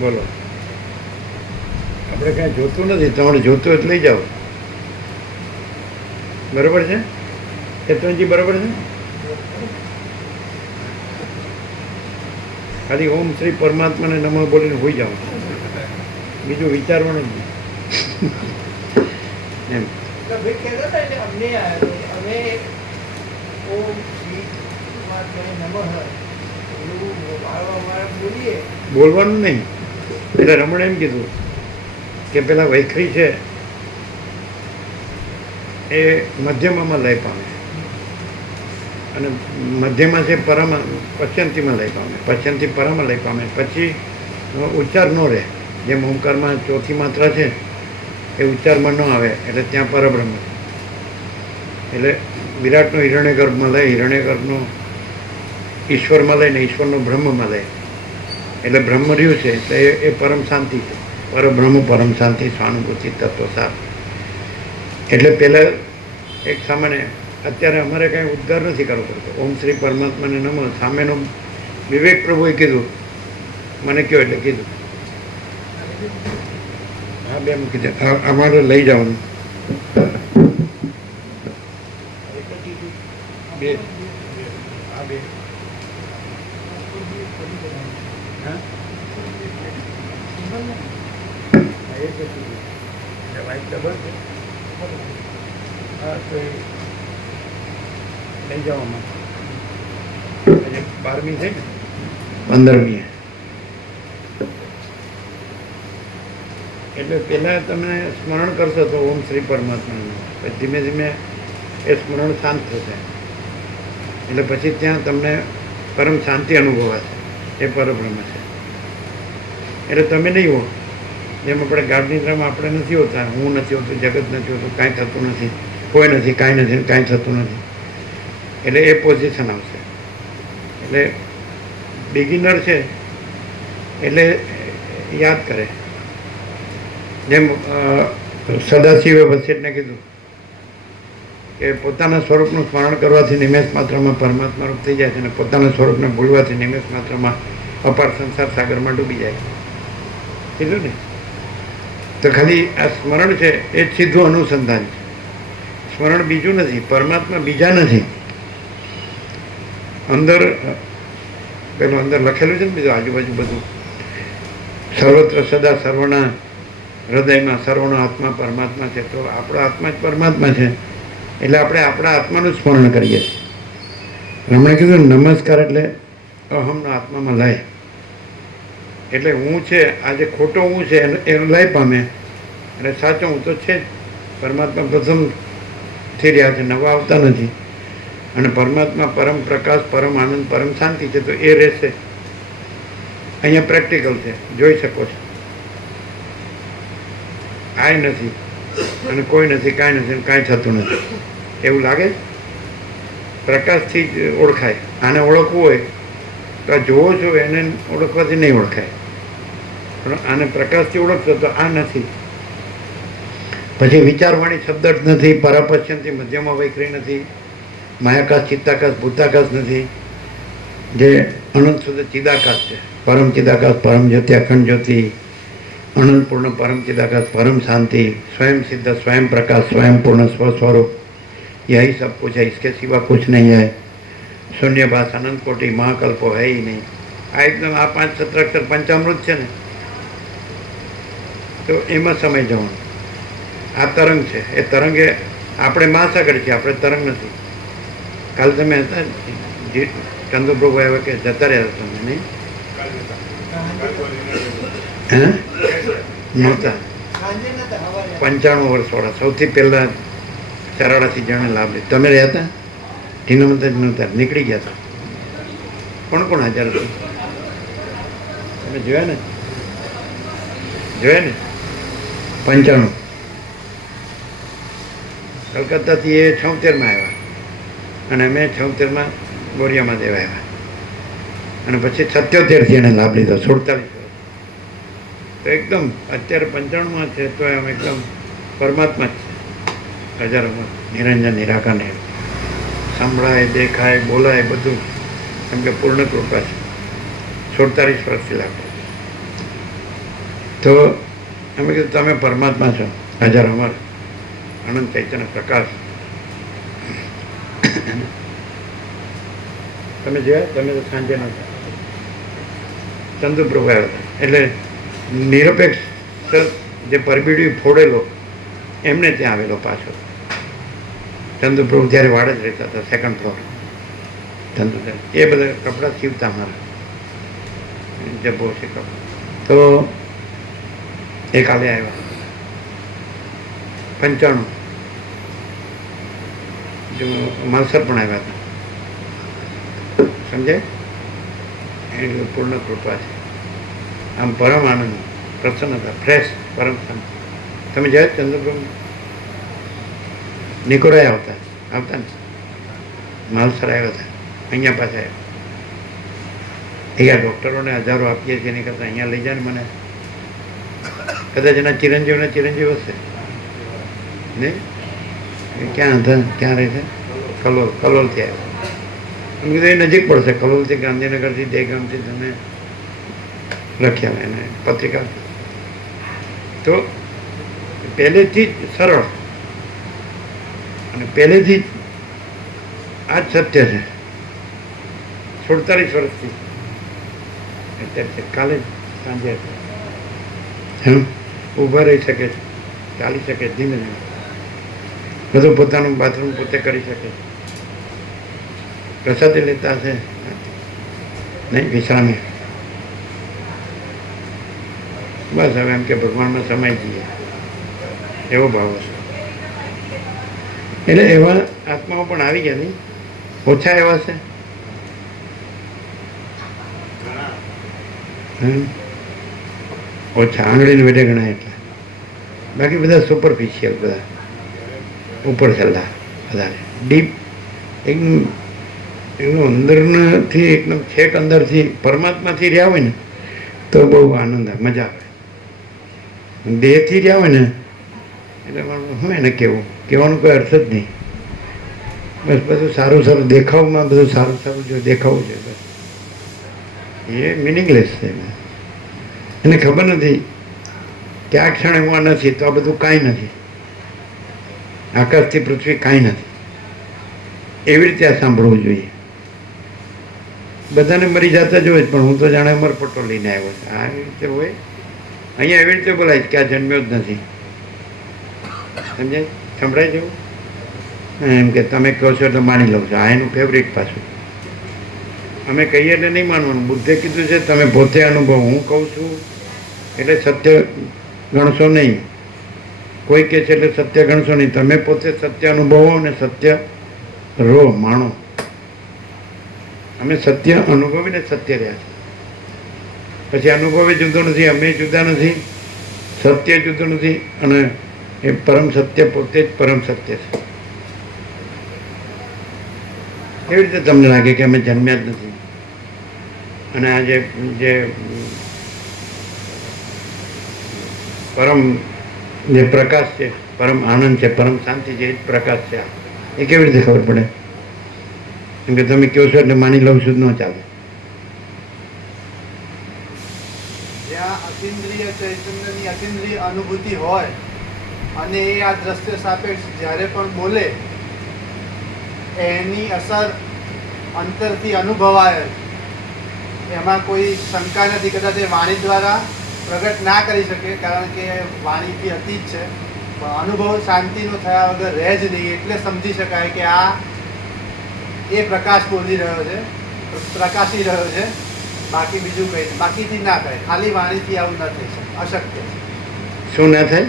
બોલો. આપણે કાંઈ જોતું નથી. તમારે જોતું એટલે લઈ જાઓ. બરાબર છે ચેતનજી? બરાબર છે. ખાલી ઓમ શ્રી પરમાત્માને નમઃ બોલીને હોઈ જાઓ. બીજું વિચારવાનું જ નહીં. એમ બોલવાનું નહીં. એટલે રમણે એમ કીધું કે પેલા વૈખરી છે એ મધ્યમાં લય પામે અને મધ્યમાં છે પરામાં પશ્ચંતીમાં લય પામે. પશ્ચંતી પરામાં લય પામે. પછી ઉચ્ચાર ન રહે. જેમ ઓમકારમાં ચોથી માત્રા છે એ ઉચ્ચારમાં ન આવે એટલે ત્યાં પરબ્રહ્મ છે. એટલે વિરાટનો હિરણ્ય ગર્ભમાં લય, હિરણ્ય ગર્ભનો ઈશ્વરમાં લઈને ઈશ્વરનો બ્રહ્મમાં લય. એટલે બ્રહ્મ રહ્યું છે એટલે એ પરમ શાંતિ છે. પરબ્રહ્મ પરમ શાંતિ સ્વાનુભૂતિ તત્વસાર. એટલે પહેલાં એક સામાન્ય અત્યારે અમારે કાંઈ ઉદ્ગાર નથી કરવો પડતો. ઓમ શ્રી પરમાત્માને નમઃ સામેનો વિવેક પ્રભુએ કીધું મને કહો એટલે કીધું. હા બે મૂકી દે. અમારે લઈ જવાનું. બે આ બે હા ડબલ છે. હા તો એ લઈ જવામાં 12મી છે ને 15મી એટલે પહેલાં તમે સ્મરણ કરશો તો ઓમ શ્રી પરમાત્માનું, પછી ધીમે ધીમે એ સ્મરણ શાંત થશે, એટલે પછી ત્યાં તમને પરમ શાંતિ અનુભવાશે. એ પરબ્રહ્મ છે. એટલે તમે નહીં હો, જેમ આપણે ગાઢ નિદ્રામાં આપણે નથી હોતા, હું નથી હોતું, જગત નથી હોતું, કાંઈ થતું નથી, કોઈ નથી, કાંઈ નથી, કાંઈ થતું નથી. એટલે એ પોઝિશન આવશે. એટલે બિગિનર છે એટલે યાદ કરે. જેમ સદાશિવે વસિષ્ઠને કીધું કે પોતાના સ્વરૂપનું સ્મરણ કરવાથી નિમેષ માત્રમાં પરમાત્મા રૂપ થઈ જાય છે, અને પોતાના સ્વરૂપને ભૂલવાથી નિમેષ માત્રમાં અપાર સંસાર સાગરમાં ડૂબી જાય. કીધું ને? તો ખાલી આ સ્મરણ છે એ જ સીધું અનુસંધાન છે. સ્મરણ બીજું નથી, પરમાત્મા બીજા નથી. અંદર પેલું અંદર લખેલું છે ને બીજું આજુબાજુ બધું, સર્વત્ર સદા સર્વના હૃદયમાં સર્વનો આત્મા પરમાત્મા છે. તો આપણો આત્મા જ પરમાત્મા છે, એટલે આપણે આપણા આત્માનું સ્મરણ કરીએ છીએ. હમણાં કીધું નમસ્કાર એટલે અહમનો આત્મામાં લય. એટલે હું છે, આજે ખોટો હું છે એ લય પામે, અને સાચો હું તો છે જ. પરમાત્મા પ્રથમ થઈ રહ્યા છે, નવા આવતા નથી. અને પરમાત્મા પરમ પ્રકાશ, પરમ આનંદ, પરમ શાંતિ છે, તો એ રહેશે. અહીંયા પ્રેક્ટિકલ છે, જોઈ શકો છો. આય નથી અને કોઈ નથી, કાંઈ નથી, કાંઈ થતું નથી એવું લાગે. પ્રકાશથી જ ઓળખાય. આને ઓળખવું હોય તો આ જોવો છો એને ઓળખવાથી નહીં ઓળખાય, પણ આને પ્રકાશથી ઓળખશો તો આ નથી. પછી વિચારવાણી શબ્દ જ નથી, પરાપશ્યંતી મધ્યમાં વૈખરી નથી, માયાકાશ, ચિત્તાકાશ, ભૂતાકાશ નથી, જે અનંત શુદ્ધ ચિદાકાશ છે. પરમ ચિદાકાશ, પરમ જ્યોતિ, અખંડ જ્યોતિ, અનંતપૂર્ણ પરમ ચિદાકાશ, પરમ शांति, स्वयं सिद्ध, स्वयं प्रकाश, स्वयं पूर्ण स्वस्वरूप, यही सब कुछ है, इसके सिवा कुछ नहीं है. शून्यभास, अनंत कोटि, महाकल्पो है ही नहीं. આ એકદમ આ 5 સત્રાક્ષર પંચામૃત છે ને, તો એમાં સમય જવાનું. આ તરંગ છે, એ તરંગે આપણે મહાસાગર છીએ, આપણે તરંગ નથી. કાલે તમે હતા ચંદ્રપ્રભુ આવ્યા કે જતા રહ્યા તમે નહીં? હે નહોતા? 95 વર્ષવાળા સૌથી પહેલાં ચરાડાથી જણે લાભ લીધો. તમે રહ્યા હતા? ટીનામત જ નહોતા, નીકળી ગયા હતા. કોણ કોણ હાજર હતું? તમે જોયા ને? જોયા ને? 95. કલકત્તાથી એ 76માં આવ્યા, અને અમે 76માં ગોરિયામાં દેવા આવ્યા, અને પછી 77થી એને લાભ લીધો. 47 તો એકદમ અત્યારે 95માં છે તો એમ એકદમ પરમાત્મા જ છે. હજારોમાં નિરંજન નિરાકાર ને સંભળાય, દેખાય, બોલાય બધું, કેમ કે પૂર્ણ કૃપા છે. 47 વર્ષથી લાભ. તો અમે કીધું તમે પરમાત્મા છો, હજાર અમર અનંત ચૈતન્ય પ્રકાશ. તમે જોયા? તમે તો સાંજે નહોતા. ચંદ્રપ્રભુ આવ્યા હતા, એટલે નિરપેક્ષ જે પરબીડી ફોડેલો એમને ત્યાં આવેલો પાછો. ચંદ્રપ્રભુ ત્યારે વાડ જ રહેતા હતા, 2nd ફ્લોર. ચંદ્રદેવ એ બધા કપડાં સીવતા મારા, જબ્બો છે કપડાં. તો એ કાલે આવ્યા 95. જો માલસર પણ આવ્યા હતા. સમજાય? એની પૂર્ણ કૃપા છે. આમ પરમ આનંદ, પ્રસન્નતા, ફ્રેશ, પરમ શાંતિ. તમે જાય ચંદ્રપ્રભુ નિકોરાય આવતા આવતા ને, માલસર આવ્યા હતા, અહીંયા પાછા આવ્યા. અહીંયા ડૉક્ટરોને હજારો આપીએ છીએ, એની કરતાં અહીંયા લઈ જાય ને મને. કદાચ એના ચિરંજીવના ચિરંજીવ હશે ને? એ ક્યાં હતા? ક્યાં રહે છે? કલોલથી આવ્યા. એમ કીધું એ નજીક પડશે, કલોલથી, ગાંધીનગરથી, દહેગામથી તમે લખ્યા એને પત્રિકા. તો પહેલેથી જ સરળ અને પહેલેથી જ આ જ સત્ય છે. 47 વર્ષથી અત્યારે કાલે જ સાંજે એમ ઊભા રહી શકે છે, ચાલી શકે, ધીમે ધીમે બધું પોતાનું બાથરૂમ પોતે કરી શકે. પ્રસાદી લેતા હશે નહીં? વિશ્રામી બસ હવે એમ કે ભગવાનમાં સમાઈ જઈએ એવો ભાવ હશે. એટલે એવા આત્માઓ પણ આવી ગયા નહીં, ઓછા એવા છે. ઓછા આંગળીને વેઢે ગણાય એટલે, બાકી બધા સુપરફિશિયલ, બધા ઉપર છેલ્લા, બધાને ડીપ એકદમ એનું અંદરથી એકદમ છેક અંદરથી પરમાત્માથી રહ્યા હોય ને તો બહુ આનંદ આવે, મજા આવે. દેહથી રહ્યા હોય ને એટલે શું એને કહેવાનું કોઈ અર્થ જ નહીં. બસ બધું સારું સારું દેખાવમાં, બધું સારું સારું જો દેખાવું છે બસ એ મિનિંગલેસ છે. એને ખબર નથી કે આ ક્ષણે હું આ નથી તો આ બધું કાંઈ નથી, આકાશથી પૃથ્વી કાંઈ નથી. એવી રીતે આ સાંભળવું જોઈએ. બધાને મરી જતા જ હોય, પણ હું તો જાણે અમરપટ્ટો લઈને આવ્યો છું. આ રીતે હોય અહીંયા એવી રીતે બોલાય કે આ જન્મ્યો જ નથી. સમજાય? સંભળાય જેવું એમ કે તમે કહો છો એટલે માની લઉં છો. આ એનું ફેવરિટ પાછું. અમે કહીએ એટલે નહીં માનવાનું. બુદ્ધે કીધું છે તમે પોતે અનુભવ, હું કહું છું એટલે સત્ય ગણશો નહીં. કોઈ કહે છે એટલે સત્ય ગણશો નહીં. તમે પોતે સત્ય અનુભવો અને સત્ય રો માણો. અમે સત્ય અનુભવીને સત્ય રહ્યા છે. પછી અનુભવે જુદો નથી, અમે જુદા નથી, સત્ય જુદું નથી, અને એ પરમ સત્ય પોતે જ પરમ સત્ય છે. એવી રીતે તમને લાગે કે અમે જન્મ્યા જ નથી. અને આ જે પરમ જે પ્રકાશ છે, પરમ આનંદ છે, પરમ શાંતિ છે, એ જ પ્રકાશ છે. એ કેવી રીતે ખબર પડે? કેમ કે તમે કહો છો એટલે માની લઉં છું જ ન ચાલે. જ્યાં અતિન્દ્રિય ચૈતન્યની અતિન્દ્રિય અનુભૂતિ હોય અને એ આ દ્રશ્ય સાપેક્ષ જ્યારે પણ બોલે એની અસર અંતરથી અનુભવાય, એમાં કોઈ શંકા નથી. કદાચ એ વાણી દ્વારા પ્રગટ ના કરી શકે કારણ કે વાણીથી અતીત છે, પણ અનુભવ શાંતિનો થયા વગર રહે જ નહીં. એટલે સમજી શકાય કે આ એ પ્રકાશ બોલી રહ્યો છે, પ્રકાશી રહ્યો છે. બાકી બીજું કંઈ નહીં, બાકીથી ના થાય. ખાલી વાણીથી આવું ના થઈ શકે, અશક્ય છે. શું ના થાય?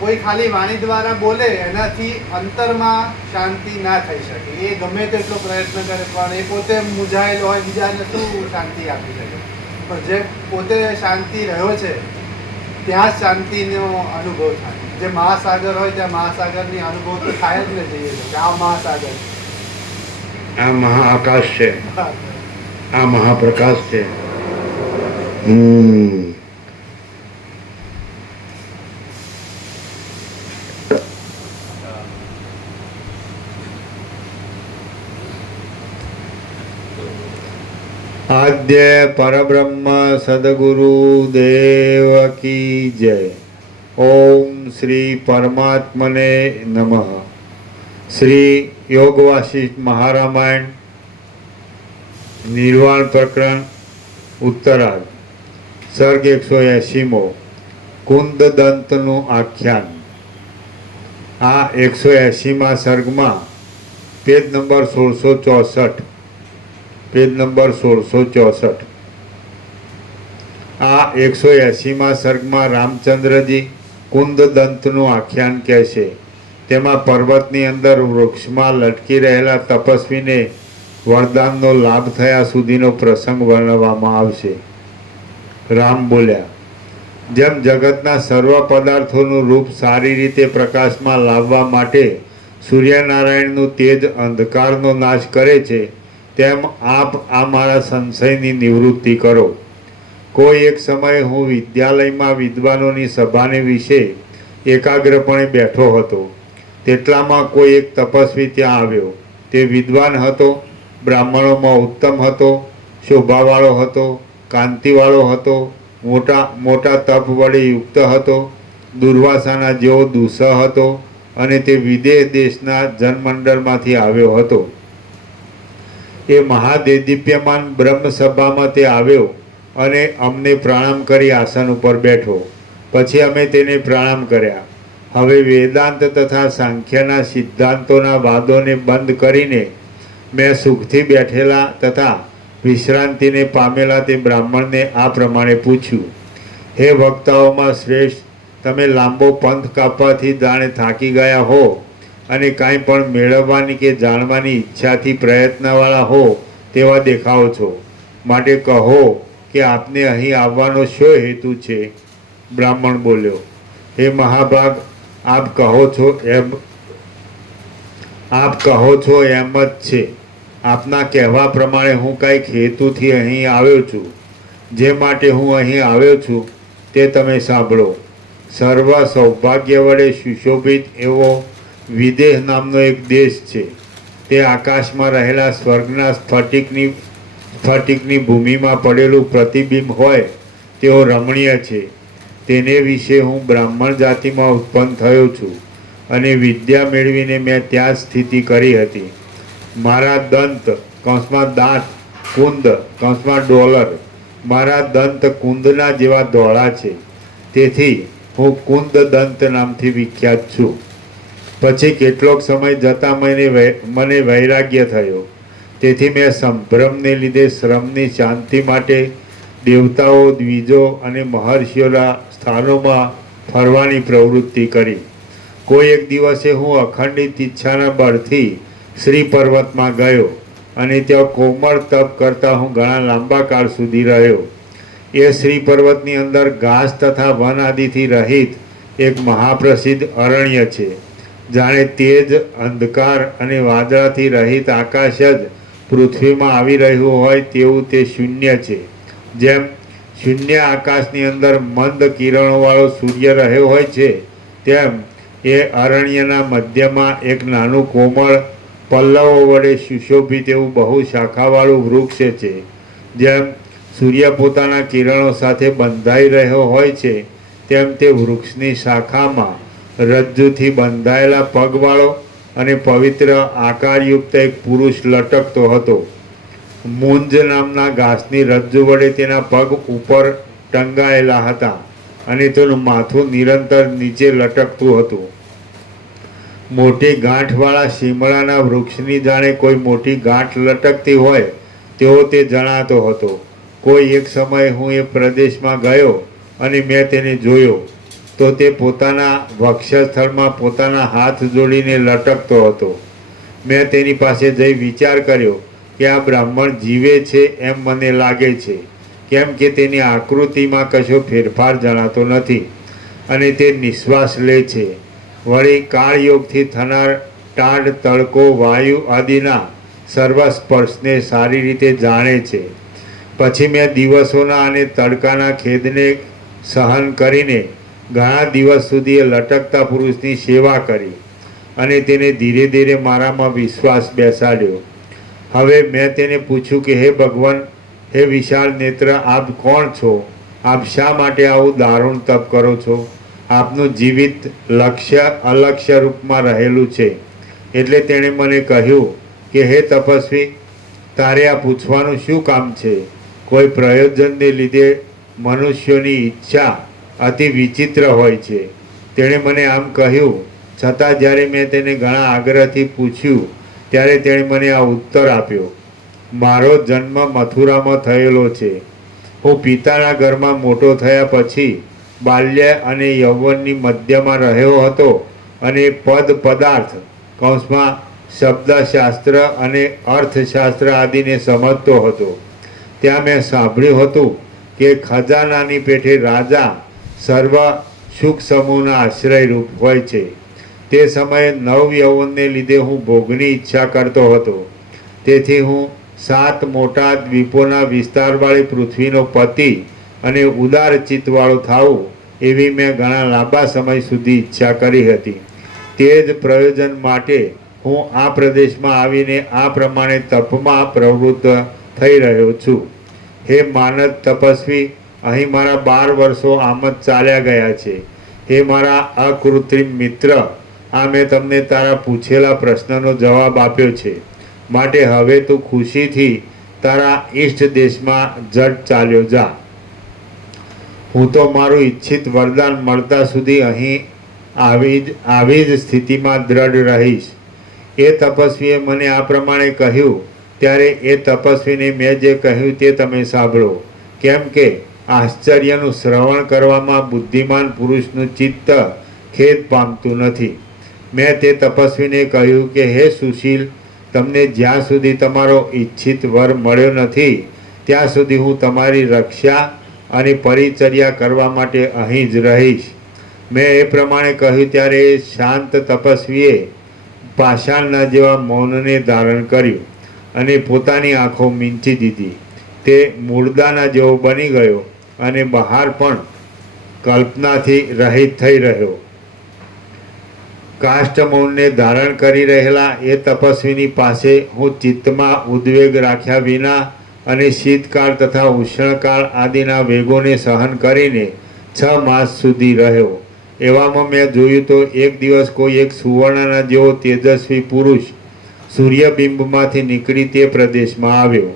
કોઈ ખાલી વાણી દ્વારા બોલે એનાથી અંતરમાં શાંતિ ના થઈ શકે. એ ગમે તેટલો પ્રયત્ન કરે પણ એ પોતે મૂંઝાયેલો હોય, બીજાને શું શાંતિ આપી શકે? પણ જે પોતે શાંતિ રહ્યો છે ત્યાં જ શાંતિનો અનુભવ થાય. જે મહાસાગર હોય ત્યાં મહાસાગરની અનુભવ તો થાય જ ને. જઈએ તો આ મહાસાગર, આ મહાઆકાશ છે, આ મહાપ્રકાશ છે. આદ્ય પરબ્રહ્મ સદગુરુ દેવ કી જય. ઓમ શ્રી પરમાત્મને નમઃ. શ્રી યોગ વાસિષ્ઠ મહારામાયણ નિર્વાણ પ્રકરણ ઉત્તરાર્ધ સર્ગ 180મો કુંદદંતનું આખ્યાન. આ 180મા સર્ગમાં પેજ નંબર 1664, પેજ નંબર 1664. આ 180મા સર્ગમાં રામચંદ્રજી કુંદદંતનું આખ્યાન કહે છે. તેમાં પર્વતની અંદર વૃક્ષમાં લટકી રહેલા તપસ્વીને વરદાનનો લાભ થયા સુધીનો પ્રસંગ વર્ણવવામાં આવશે. રામ બોલ્યા, જેમ જગતના સર્વ પદાર્થોનું રૂપ સારી રીતે પ્રકાશમાં લાવવા માટે સૂર્યનારાયણનું તેજ અંધકારનો નાશ કરે છે, તેમ આપ આ મારા સંશયની નિવૃત્તિ કરો. કોઈ એક સમયે હું વિદ્યાલયમાં વિદ્વાનોની સભાને વિશે એકાગ્રપણે બેઠો હતો. તેટલામાં કોઈ એક તપસ્વી ત્યાં આવ્યો. તે વિદ્વાન હતો, બ્રાહ્મણોમાં ઉત્તમ હતો, શોભાવાળો હતો, કાંતિવાળો હતો, મોટા તપ વડે યુક્ત હતો, દુર્વાસાના જેવો દુઃસહ હતો અને તે વિદેહ દેશના જનમંડળમાંથી આવ્યો હતો. એ મહાદેદીપ્યમાન બ્રહ્મસભામાં તે આવ્યો અને અમને પ્રણામ કરી આસન ઉપર બેઠો. પછી અમે તેને પ્રણામ કર્યા. હવે વેદાંત તથા સાંખ્યના સિદ્ધાંતોના વાદોને બંધ કરીને મેં સુખથી બેઠેલા તથા વિશ્રાંતિને પામેલા તે બ્રાહ્મણને આ પ્રમાણે પૂછ્યું, હે વક્તાઓમાં શ્રેષ્ઠ, તમે લાંબો પંથ કાપવાથી જાણે થાકી ગયા હો અને કાંઈ પણ મેળવવાની કે જાણવાની ઈચ્છાથી પ્રયત્નવાળા હો તેવા દેખાઓ છો. માટે કહો કે આપને અહીં આવવાનો શો હેતુ છે? બ્રાહ્મણ બોલ્યો, હે મહાભાગ, આપ કહો છો એમ જ છે. આપના કહેવા પ્રમાણે હું કંઈક હેતુથી અહીં આવ્યો છું. જે માટે હું અહીં આવ્યો છું તે તમે સાંભળો. સર્વ સૌભાગ્ય વડે સુશોભિત એવો વિદેહ નામનો એક દેશ છે. તે આકાશમાં રહેલા સ્વર્ગના સ્ફટિકની ભૂમિમાં પડેલું પ્રતિબિંબ હોય તેવો રમણીય છે. તેને વિશે હું બ્રાહ્મણ જાતિમાં ઉત્પન્ન થયો છું અને વિદ્યા મેળવીને મેં ત્યાં સ્થિતિ કરી હતી. મારા દંત કૌંસમાં દાંત, કુંદ કૌંસમાં ડોલર, મારા દંત કુંદના જેવા ધોળા છે. તેથી હું કુંદ દંત નામથી વિખ્યાત છું. પછી કેટલોક સમય જતાં મને વૈરાગ્ય થયો. તેથી મેં સંભ્રમને લીધે શ્રમની શાંતિ માટે દેવતાઓ, દ્વિજો અને મહર્ષિઓના સ્થાનોમાં ફરવાની પ્રવૃત્તિ કરી. કોઈ એક દિવસે હું અખંડિત ઈચ્છાના બળથી શ્રી પર્વતમાં ગયો અને ત્યાં કોમળ તપ કરતા હું ઘણા લાંબા કાળ સુધી રહ્યો. એ શ્રી પર્વતની અંદર ઘાસ તથા વન આદિથી રહિત એક મહાપ્રસિદ્ધ અરણ્ય છે. જાણે તેજ, અંધકાર અને વાદળાથી રહિત આકાશ જ પૃથ્વીમાં આવી રહ્યું હોય તેવું તે શૂન્ય છે. જેમ શૂન્ય આકાશની અંદર મંદ કિરણોવાળો સૂર્ય રહ્યો હોય છે, તેમ એ અરણ્યના મધ્યમાં એક નાનું કોમળ પલ્લવો વડે સુશોભિત એવું બહુ શાખાવાળું વૃક્ષ છે. જેમ સૂર્ય પોતાના કિરણો સાથે બંધાઈ રહ્યો હોય છે, તેમ તે વૃક્ષની શાખામાં રજ્જુથી બંધાયેલા પગવાળો અને પવિત્ર આકારયુક્ત એક પુરુષ લટકતો હતો. મુંજ નામના ઘાસની રજ્જુ વડે તેના પગ ઉપર ટંગાયેલા હતા અને તેનું માથું નિરંતર નીચે લટકતું હતું. મોટી ગાંઠવાળા શીમળાના વૃક્ષની જાણે કોઈ મોટી ગાંઠ લટકતી હોય તેવો તે જણાતો હતો. કોઈ એક સમયે હું એ પ્રદેશમાં ગયો અને મેં તેને જોયો તો તે પોતાના વક્ષસ્થળમાં પોતાના હાથ જોડીને લટકતો હતો. મેં તેની પાસે જઈ વિચાર કર્યો કે આ બ્રાહ્મણ જીવે છે એમ મને લાગે છે, કેમ કે તેની આકૃતિમાં કશો ફેરફાર જણાતો નથી અને તે નિશ્વાસ લે છે. વળી કાળયોગથી થનાર ટાઢ, તડકો, વાયુ આદિના સર્વ સ્પર્શને સારી રીતે જાણે છે. પછી મેં દિવસોના અને તડકાના ખેદને સહન કરીને ઘણા દિવસ સુધી એ લટકતા પુરુષની સેવા કરી અને તેને ધીરે ધીરે મારામાં વિશ્વાસ બેસાડ્યો. હવે મેં તેને પૂછ્યું કે હે ભગવાન, હે વિશાળ નેત્ર, આપ કોણ છો? આપ શા માટે આવું દારૂણ તપ કરો છો? આપનું જીવિત લક્ષ્ય અલક્ષ્ય રૂપમાં રહેલું છે. એટલે તેણે મને કહ્યું કે હે તપસ્વી, તારે આ પૂછવાનું શું કામ છે? કોઈ પ્રયોજનને લીધે મનુષ્યોની ઈચ્છા અતિ વિચિત્ર હોય છે. તેણે મને આમ કહ્યું, છતાં જ્યારે મેં તેને ઘણા આગ્રહથી પૂછ્યું ત્યારે તેણે મને આ ઉત્તર આપ્યો. મારો જન્મ મથુરામાં થયેલો છે. હું પિતાના ઘરમાં મોટો થયા પછી બાલ્ય અને યૌવનની મધ્યમાં રહ્યો હતો અને પદાર્થ કૌંસમાં શબ્દશાસ્ત્ર અને અર્થશાસ્ત્ર આદિને સમજતો હતો. ત્યાં મેં સાંભળ્યું હતું કે ખજાનાની પેઠે રાજા સર્વ સુખ સમૂહના આશ્રયરૂપ હોય છે. તે સમયે નવ યૌવનને લીધે હું ભોગની ઈચ્છા કરતો હતો. તેથી હું 7 મોટા દ્વીપોના વિસ્તારવાળી પૃથ્વીનો પતિ અને ઉદાર ચિત્તવાળો થાવું એવી મેં ઘણા લાંબા સમય સુધી ઈચ્છા કરી હતી. તે જ પ્રયોજન માટે હું આ પ્રદેશમાં આવીને આ પ્રમાણે તપમાં પ્રવૃત્ત થઈ રહ્યો છું. હે માનદ તપસ્વી, અહીં મારા 12 વર્ષો આમ જ ચાલ્યા ગયા છે. હે મારા અકૃત્રિમ મિત્ર, આ મેં તમને તારા પૂછેલા પ્રશ્નનો જવાબ આપ્યો છે. માટે હવે તું ખુશીથી તારા ઈષ્ટ દેશમાં જટ ચાલ્યો જા. હું તો મારું ઈચ્છિત વરદાન મળતા સુધી અહીં આવી જ સ્થિતિમાં દ્રઢ રહીશ. એ તપસ્વીએ મને આ પ્રમાણે કહ્યું ત્યારે એ તપસ્વીને મેં જે કહ્યું તે તમે સાંભળો. કેમ કે આશ્ચર્યનું શ્રવણ કરવામાં બુદ્ધિમાન પુરુષનું ચિત્ત ખેદ પામતું નથી. મેં તે તપસ્વીને કહ્યું કે હે સુશીલ, તમને જ્યાં સુધી તમારો ઈચ્છિત વર મળ્યો નથી ત્યાં સુધી હું તમારી રક્ષા અને પરિચર્યા કરવા માટે અહીં જ રહીશ. મેં એ પ્રમાણે કહ્યું ત્યારે એ શાંત તપસ્વીએ પાષાણના જેવા મૌનને ધારણ કર્યું અને પોતાની આંખો મીંચી દીધી. તે મૂળદાના જેવો બની ગયો અને બહાર પણ કલ્પનાથી રહિત થઈ રહ્યો. કાષ્ટમૌનને ધારણ કરી રહેલા એ તપસ્વીની પાસે હું ચિત્તમાં ઉદ્વેગ રાખ્યા વિના અને શીતકાળ તથા ઉષ્ણકાળ આદિના વેગોને સહન કરીને 6 માસ સુધી રહ્યો. એવામાં મેં જોયું તો એક દિવસ કોઈ એક સુવર્ણના જેવો તેજસ્વી પુરુષ સૂર્યબિંબમાંથી નીકળી તે પ્રદેશમાં આવ્યો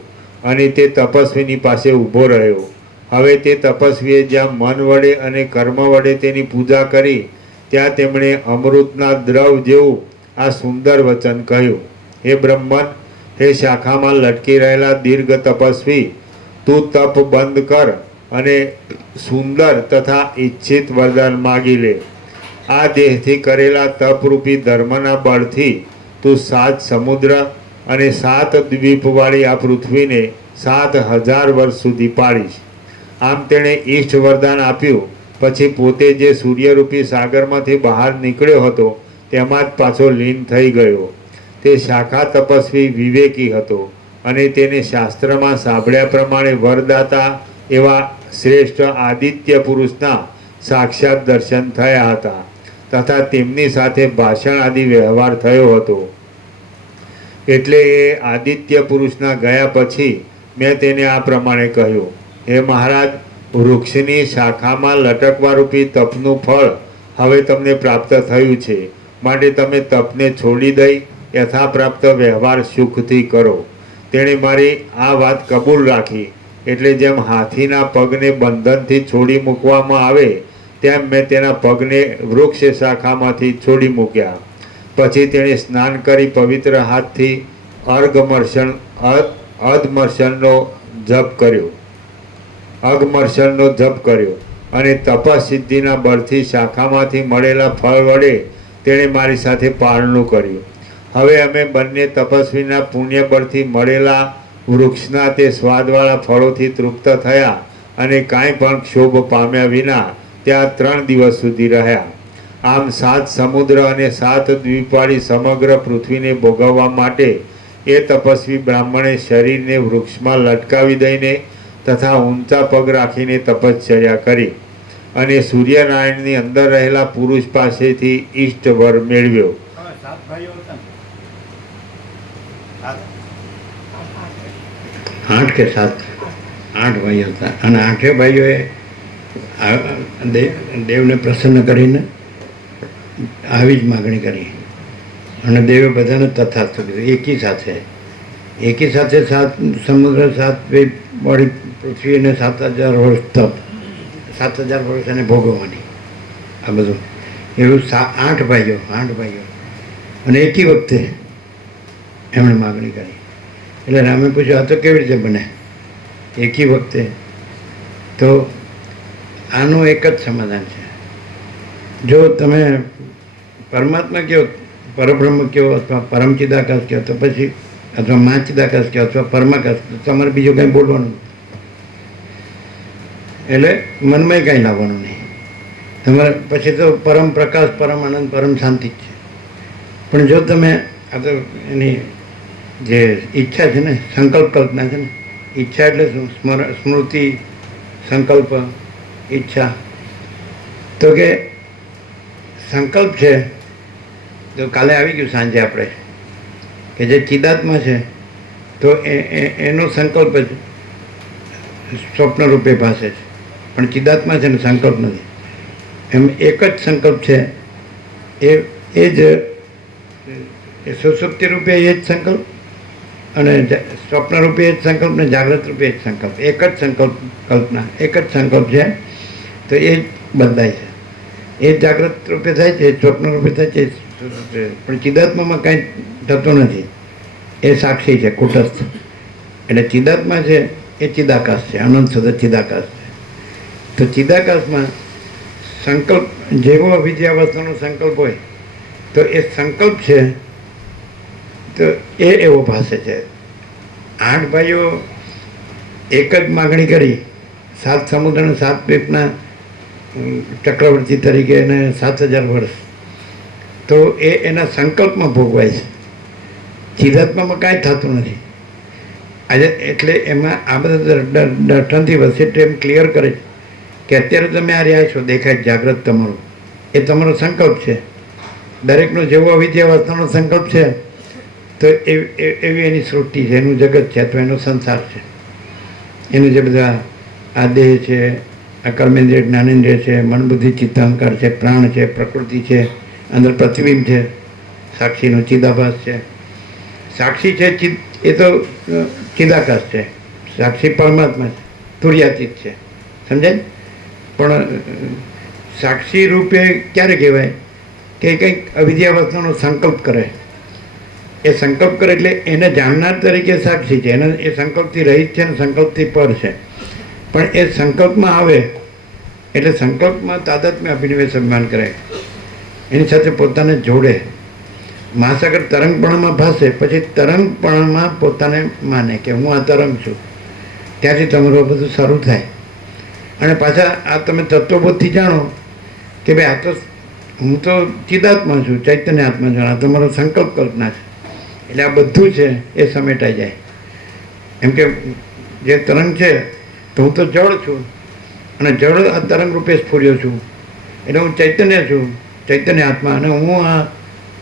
અને તે તપસ્વીની પાસે ઊભો રહ્યો. હવે તે તપસ્વીએ જ્યાં મન વડે અને કર્મ વડે તેની પૂજા કરી ત્યાં તેમણે અમૃતના દ્રવ જેવું આ સુંદર વચન કહ્યું: હે બ્રહ્મન, હે શાખામાં લટકી રહેલા દીર્ઘ તપસ્વી, તું તપ બંધ કર અને સુંદર તથા ઈચ્છિત વરદાન માગી લે. આ દેહથી કરેલા તપરૂપી ધર્મના બળથી તું 7 સમુદ્ર અને 7 દ્વીપવાળી આ પૃથ્વીને 7000 વર્ષ સુધી પાડીશ. આમ તેણે ઈષ્ટ વરદાન આપ્યું. પછી પોતે જે સૂર્યરૂપી સાગરમાંથી બહાર નીકળ્યો હતો તેમાં જ પાછો લીન થઈ ગયો. તે શાખા તપસ્વી વિવેકી હતો અને તેને શાસ્ત્રમાં સાંભળ્યા પ્રમાણે વરદાતા એવા શ્રેષ્ઠ આદિત્ય પુરુષના સાક્ષાત દર્શન થયા હતા તથા તેમની સાથે ભાષણ આદિ વ્યવહાર થયો હતો. એટલે એ આદિત્ય પુરુષના ગયા પછી મેં તેને આ પ્રમાણે કહ્યું: હે મહારાજ, વૃક્ષની શાખામાં લટકવા રૂપી તપનું ફળ હવે તમને પ્રાપ્ત થયું છે, માટે તમે તપને છોડી દઈ યથાપ્રાપ્ત વ્યવહાર સુખથી કરો. તેણે મારી આ વાત કબૂલ રાખી. એટલે જેમ હાથીના પગને બંધનથી છોડી મૂકવામાં આવે તેમ મેં તેના પગને વૃક્ષ શાખામાંથી છોડી મૂક્યા. પછી તેણે સ્નાન કરી પવિત્ર હાથથી અધમર્ષણનો જપ કર્યો અને તપસિદ્ધિના બળથી શાખામાંથી મળેલા ફળ વડે તેણે મારી સાથે પારણું કર્યું. હવે અમે બંને તપસ્વીના પુણ્ય બળથી મળેલા વૃક્ષના તે સ્વાદવાળા ફળોથી તૃપ્ત થયા અને કાંઈ પણ ક્ષોભ પામ્યા વિના ત્યાં 3 દિવસ સુધી રહ્યા. આમ 7 સમુદ્ર અને 7 દ્વીપવાળી સમગ્ર પૃથ્વીને ભોગવવા માટે એ તપસ્વી બ્રાહ્મણે શરીરને વૃક્ષમાં લટકાવી દઈને તથા ઊંચા પગ રાખીને તપશ્ચર્યા કરી અને સૂર્યનારાયણની અંદર રહેલા પુરુષ પાસેથી ઈષ્ટ વર મેળવ્યો. 7 ભાઈઓ હતા ને? 8 કે 7 8 ભાઈઓ હતા અને 8 ભાઈઓએ દેવને પ્રસન્ન કરીને આવી જ માગણી કરી અને દેવે બધાને તથાસ્તુ કીધું. એકી સાથે 7 સમુદ્ર 7 વાળી પૃથ્વી અને 7000 વર્ષ તપ, 7000 વર્ષ એને ભોગવવાની. આ બધું એવું 8 ભાઈઓ અને એકી વખતે એમણે માગણી કરી. એટલે રામે પૂછ્યું, આ તો કેવી રીતે બને એકી વખતે? તો આનું એક જ સમાધાન છે. જો તમે પરમાત્મા કહો, પરબ્રહ્મ કહો, અથવા પરમચિદાકાશ કહો, તો પછી અથવા મા ચિદાકાશ કહો અથવા પરમાકાશ, તો તમારે બીજું કંઈ બોલવાનું એટલે મનમાં કાંઈ લાવવાનું નહીં. તમારે પછી તો પરમ પ્રકાશ, પરમ આનંદ, પરમ શાંતિ જ છે. પણ જો તમે આ તો એની જે ઈચ્છા છે ને, સંકલ્પ કલ્પના છે ને, ઈચ્છા એટલે શું? સ્મૃતિ, સંકલ્પ, ઈચ્છા. તો કે સંકલ્પ છે તો કાલે આવી ગયું સાંજે આપણે કે જે ચિદાત્મા છે તો એનો સંકલ્પ જ સ્વપ્ન રૂપે ભાસે છે, પણ ચિદાત્મા છે ને સંકલ્પ નથી. એમ એક જ સંકલ્પ છે. એ જ સુષુપ્તિ રૂપે એ જ સંકલ્પ અને સ્વપ્ન રૂપે એ જ સંકલ્પ ને જાગ્રત રૂપે એ જ સંકલ્પ. એક જ સંકલ્પ, કલ્પના એક જ સંકલ્પ છે. તો એ જ બદલાય છે. એ જાગ્રત રૂપે થાય છે, સ્વપ્ન રૂપે થાય છે, પણ ચિદાત્મામાં કાંઈ થતું નથી. એ સાક્ષી છે, કુટસ્થ. એટલે ચિદાત્મા છે એ ચિદાકાશ છે, અનંત સદા ચિદાકાશ છે. તો ચિદાકાશમાં સંકલ્પ જેવો અવિદ્યાવસ્થાનો સંકલ્પ હોય તો એ સંકલ્પ છે તો એ એવો ભાષે છે. 8 ભાઈઓ એક જ માગણી કરી 7 સમુદ્ર અને 7 દ્વીપના ચક્રવર્તી તરીકે એને 7000 વર્ષ, તો એ એના સંકલ્પમાં ભોગવાય છે. ચિદાત્મામાં કાંઈ થતું નથી. આજે એટલે એમાં આ બધા દર્શનથી વસિષ્ઠ એમ ક્લિયર કરે છે કે અત્યારે તમે આ રહ્યા છો દેખાય જાગ્રત તમારું, એ તમારો સંકલ્પ છે. દરેકનો જેવો અવિદ્યાવસ્થાનો સંકલ્પ છે તો એવી એની સૃષ્ટિ છે, એનું જગત છે અથવા એનો સંસાર છે. એનું જે બધા આ દેહ છે, આ કર્મેન્દ્રિય જ્ઞાનેન્દ્રિય છે, મનબુદ્ધિ ચિત્તાહંકાર છે, પ્રાણ છે, પ્રકૃતિ છે, અંદર પ્રતિબિંબ છે, સાક્ષીનો ચિદાભાસ છે. સાક્ષી છે એ તો ચિદાકાશ છે, સાક્ષી પરમાત્મા છે, તુર્યાતીત છે, સમજાય? પણ સાક્ષી રૂપે ક્યારે કહેવાય કે કંઈક અવિદ્યાવસ્થાનો સંકલ્પ કરે. એ સંકલ્પ કરે એટલે એને જાણનાર તરીકે સાક્ષી છે, એને એ સંકલ્પથી રહિત છે અને સંકલ્પથી પર છે. પણ એ સંકલ્પમાં આવે એટલે સંકલ્પમાં તાદાત્મ્ય અભિનિવેશ અભિમાન કરે, એની સાથે પોતાને જોડે. મહાસાગર તરંગપણામાં ભાસે, પછી તરંગપણામાં પોતાને માને કે હું આ તરંગ છું. ત્યાંથી તમારું બધું શરૂ થાય. અને પાછા આ તમે તત્વબોધથી જાણો કે ભાઈ આ તો હું તો ચિદાત્મા છું, ચૈતન્ય આત્મા છું, આ તમારો સંકલ્પ કલ્પના છે. એટલે આ બધું છે એ સમેટાઈ જાય. એમ કે જે તરંગ છે તો હું તો જળ છું અને જળ આ તરંગ રૂપે સ્ફુર્યો છું, એટલે હું ચૈતન્ય છું, ચૈતન્ય આત્મા, અને હું આ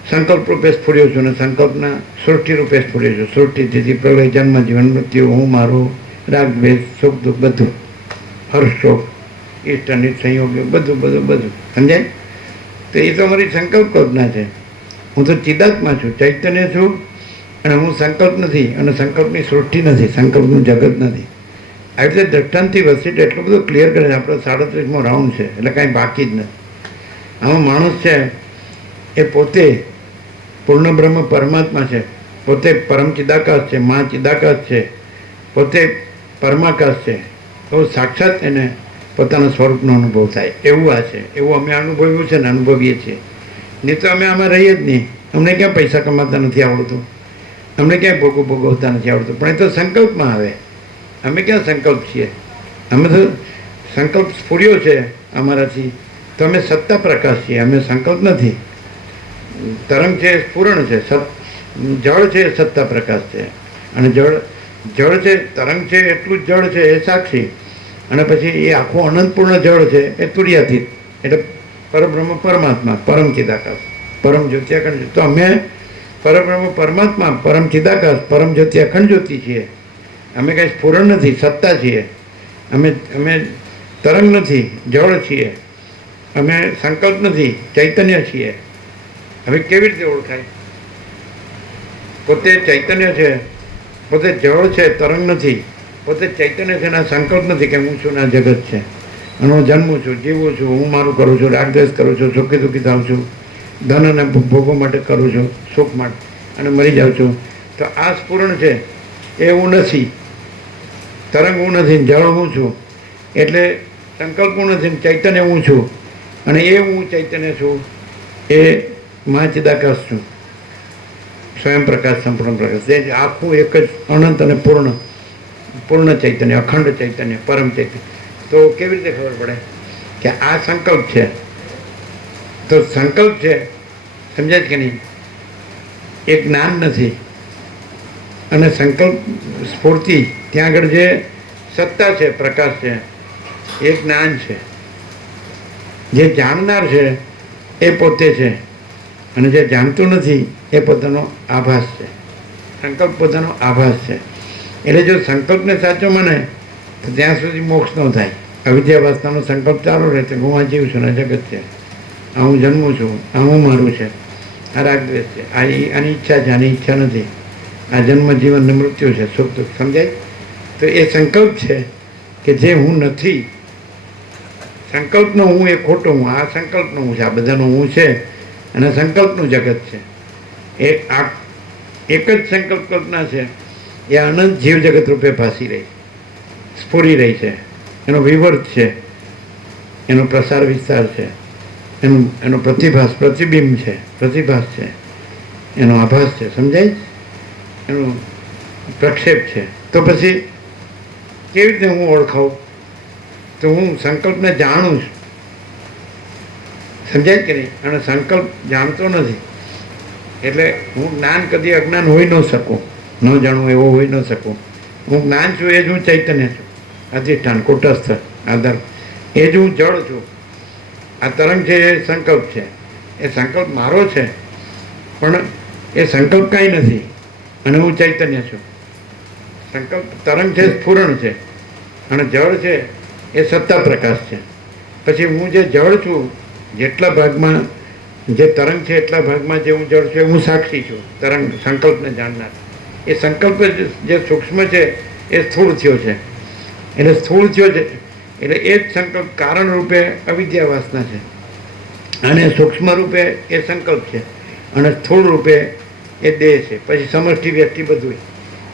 સંકલ્પ રૂપે સ્ફુર્યો છું અને સંકલ્પના સૃષ્ટિ રૂપે સ્ફુર્યો છું. સૃષ્ટિ તેથી પ્રલય જન્મ જીવન મૃત્યુ, હું મારું, રાગ દ્વેષ સુખ દુઃખ બધું, હર્ષ શોક ઇષ્ટ અનિષ્ટ સંયોગ બધું બધું બધું સમજાય? તો એ તો મારી સંકલ્પ કલ્પના છે. હું તો ચિદાત્મા છું, ચૈતન્ય છું, અને હું સંકલ્પ નથી અને સંકલ્પની સૃષ્ટિ નથી, સંકલ્પનું જગત નથી. આવી રીતે દ્રષ્ટાંતથી વસિષ્ઠ એટલું બધું ક્લિયર કરે છે. આપણો 37મો રાઉન્ડ છે એટલે કાંઈ બાકી જ નથી. આમાં માણસ છે એ પોતે પૂર્ણ બ્રહ્મ પરમાત્મા છે, પોતે પરમ ચિદાકાશ છે, મા ચિદાકાશ છે, પોતે પરમાકાશ છે. તો સાક્ષાત એને પોતાના સ્વરૂપનો અનુભવ થાય એવું આ છે. એવું અમે અનુભવ્યું છે ને અનુભવીએ છીએ. નહીં તો અમે આમાં રહીએ જ નહીં. અમને ક્યાં પૈસા કમાતા નથી આવડતું, અમને ક્યાંય ભોગવતા નથી આવડતું. પણ એ તો સંકલ્પમાં આવે. અમે ક્યાં સંકલ્પ છીએ? અમે તો સંકલ્પ સ્ફુર્યો છે અમારાથી, તો અમે સત્તા પ્રકાશ છીએ, અમે સંકલ્પ નથી. તરંગ છે સ્ફુરણ છે, જળ છે સત્તા પ્રકાશ છે, અને જળ છે, તરંગ છે એટલું જ જળ છે એ સાક્ષી, અને પછી એ આખું અનંતપૂર્ણ જળ છે એ તુર્યાતીત, એટલે પરબ્રહ્મ પરમાત્મા, પરમ ચિદાકાશ, પરમ જ્યોતિ અખંડ. તો અમે પરબ્રહ્મ પરમાત્મા, પરમ ચિદાકાશ, પરમ જ્યોતિ અખંડ જ્યોતિ છીએ. અમે કાંઈ સ્ફુરણ નથી, સત્તા છીએ. અમે તરંગ નથી, જળ છીએ. અમે સંકલ્પ નથી, ચૈતન્ય છીએ. હવે કેવી રીતે ઓળખાય? પોતે ચૈતન્ય છે, પોતે જળ છે, તરંગ નથી, પોતે ચૈતન્ય છે, ના સંકલ્પ નથી કે હું છું ના જગત છે, અને હું જન્મું છું, જીવું છું, હું મારું કરું છું, રાગદ્વેષ કરું છું, સુખી દુઃખી થાઉં છું, ધન અને ભોગો માટે કરું છું, સુખ માટે, અને મરી જાઉં છું. તો આ સ્ફુરણ છે એ હું નથી, તરંગ હું નથી, જળ હું છું, એટલે સંકલ્પ હું નથી, ચૈતન્ય હું છું, અને એ હું ચૈતન્ય છું એ મા ચિદાકાશ છું, સ્વયં પ્રકાશ, સંપૂર્ણ પ્રકાશ. એ આખું એક જ અનંત અને પૂર્ણ ચૈતન્ય, અખંડ ચૈતન્ય, પરમ ચૈતન્ય. તો કેવી રીતે ખબર પડે કે આ સંકલ્પ છે? તો સંકલ્પ છે, સમજાય કે નહીં? એ જ્ઞાન નથી. અને સંકલ્પ સ્ફૂર્તિ ત્યાં આગળ જે સત્તા છે, પ્રકાશ છે, એ જ્ઞાન છે. જે જાણનાર છે એ પોતે છે, અને જે જાણતું નથી એ પોતાનો આભાસ છે. સંકલ્પ પોતાનો આભાસ છે. એટલે જો સંકલ્પને સાચો માને તો ત્યાં સુધી મોક્ષ ન થાય. અવિદ્યાવસ્થાનો સંકલ્પ ચાલુ રહે તો હું આ જીવ છું, આ જગત છે, આ હું જન્મું છું, આ હું મારું છે, આ રાગદ્વેષ છે, આની ઈચ્છા છે, આની ઈચ્છા નથી, આ જન્મ જીવન ને મૃત્યુ છે, સુખ દુઃખ, સમજાય? તો એ સંકલ્પ છે કે જે હું નથી. સંકલ્પનો હું એ ખોટો હું, આ સંકલ્પનો હું છે, આ બધાનો હું છે, અને સંકલ્પનું જગત છે. એક જ સંકલ્પ કલ્પના છે એ અનંત જીવ જગત રૂપે ભાસી રહી, સ્ફુરી રહી છે, એનો વિવર્ત છે. એનો પ્રસાર વિસ્તાર છે, એનો પ્રતિબિંબ છે, પ્રતિભાસ છે, એનો આભાસ છે, સમજાય, એનો પ્રક્ષેપ છે. તો પછી કેવી રીતે હું ઓળખાવું? તો હું સંકલ્પને જાણું છું, સમજાય કે નહીં? અને સંકલ્પ જાણતો નથી એટલે હું જ્ઞાન કદી અજ્ઞાન હોઈ ન શકું, ન જાણવું એવો હોઈ ન શકું. હું જ્ઞાન છું એ જ હું ચૈતન્ય છું, અધિષ્ઠાન કુટસ્થ આધાર, એ જ હું જળ છું. આ તરંગ છે એ સંકલ્પ છે, એ સંકલ્પ મારો છે પણ એ સંકલ્પ કાંઈ નથી અને હું ચૈતન્ય છું. સંકલ્પ તરંગ છે, સ્ફુરણ છે, અને જળ છે એ સત્તા પ્રકાશ છે. પછી હું જે જળ છું, જેટલા ભાગમાં જે તરંગ છે એટલા ભાગમાં જે હું જળ છું એ હું સાક્ષી છું, તરંગ સંકલ્પને જાણનાર. એ સંકલ્પ જે સૂક્ષ્મ છે એ સ્થૂળ થયો છે, એટલે સ્થૂળ થયો છે એટલે એ જ સંકલ્પ કારણ રૂપે અવિદ્યા વાસના છે, અને સૂક્ષ્મ રૂપે એ સંકલ્પ છે, અને સ્થૂળ રૂપે એ દેહ છે. પછી સમષ્ટિ વ્યક્તિ બધું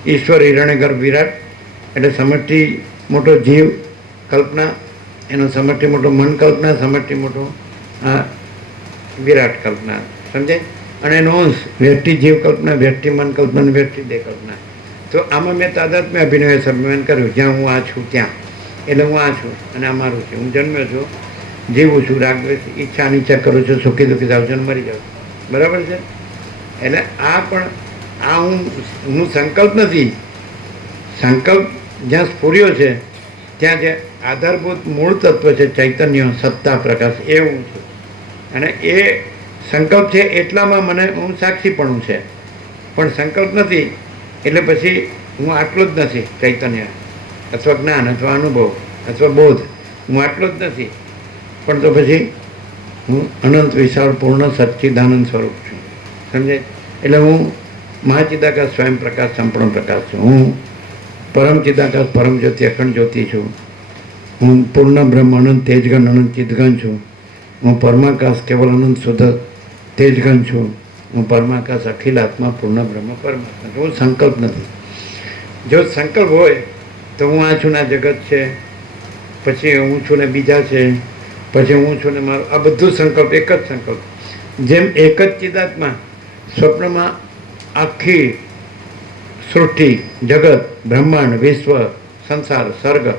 ઈશ્વર હિરણ્યગર્ભ વિરાટ, એટલે સમષ્ટિ મોટો જીવ કલ્પના, એનો સમષ્ટિ મોટો મન કલ્પના, સમષ્ટિ મોટો આ વિરાટ કલ્પના, સમજાય? અને એનો અંશ વ્યક્તિ જીવ કલ્પના, વ્યક્તિ મન કલ્પના, વ્યક્તિ દેહ કલ્પના. તો આમાં મેં તાદાત્મ્ય અભિનય સંમેલન કર્યું, જ્યાં હું આ છું ત્યાં, એટલે હું આ છું અને આ મારું છે. હું જન્મ્યો છું, જીવું છું, રાગ ઈચ્છા અનિચ્છા કરું છું, સુખી દુઃખી થાવ છું, મરી જાઉં છું, બરાબર છે? એટલે આ પણ આ હું સંકલ્પ નથી. સંકલ્પ જ્યાં સ્ફુર્યો છે ત્યાં જે આધારભૂત મૂળ તત્વ છે ચૈતન્ય સત્તા પ્રકાશ, એ હું છું. અને એ સંકલ્પ છે એટલામાં મને હું સાક્ષીપણું છે, પણ સંકલ્પ નથી એટલે પછી હું આટલો જ નથી ચૈતન્ય, અથવા જ્ઞાન, અથવા અનુભવ, અથવા બોધ, હું આટલો જ નથી. પણ તો પછી હું અનંત વિશાળ પૂર્ણ સચ્ચિદાનંદ સ્વરૂપ છું, સમજાય? એટલે હું મહાચિદાકાશ સ્વયં પ્રકાશ સંપૂર્ણ પ્રકાશ છું. હું પરમ ચિદાકાશ પરમ જ્યોતિ અખંડ જ્યોતિ છું. હું પૂર્ણ બ્રહ્મ અનંત તેજગન અનંત ચિદગન છું. હું પરમાકાશ કેવલ અનંત શુદ્ધ તેજગન છું. હું પરમાકાશ અખિલ આત્મા પૂર્ણ બ્રહ્મ પરમાત્મા. હું સંકલ્પ નથી. જો સંકલ્પ હોય તો હું આ છું ને આ જગત છે, પછી હું છું ને બીજા છે, પછી હું છું ને મારું, આ બધું સંકલ્પ એક જ સંકલ્પ. જેમ એક જ ચિદાત્મા સ્વપ્નમાં આખી સૃષ્ટિ, જગત, બ્રહ્માંડ, વિશ્વ, સંસાર, સર્ગ,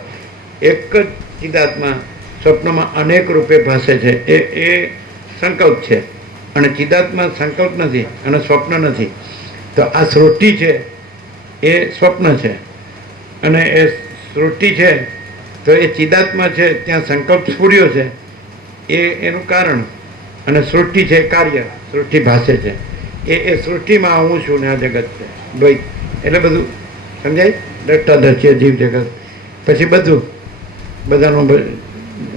એક જ ચિદાત્મા સ્વપ્નમાં અનેક રૂપે ભાસે છે, એ સંકલ્પ છે. અને ચિદાત્મા સંકલ્પ નથી અને સ્વપ્ન નથી. તો આ સૃષ્ટિ છે એ સ્વપ્ન છે, અને એ સૃષ્ટિ છે તો એ ચિદાત્મા છે, ત્યાં સંકલ્પ સ્ફુર્યો છે એ એનું કારણ, અને સૃષ્ટિ છે કાર્ય, સૃષ્ટિ ભાષે છે. એ સૃષ્ટિમાં હું છું ને આ જગત છે ભાઈ, એટલે બધું સમજાય? દ્રષ્ટા દ્રશ્ય જીવ જગત, પછી બધું બધાનું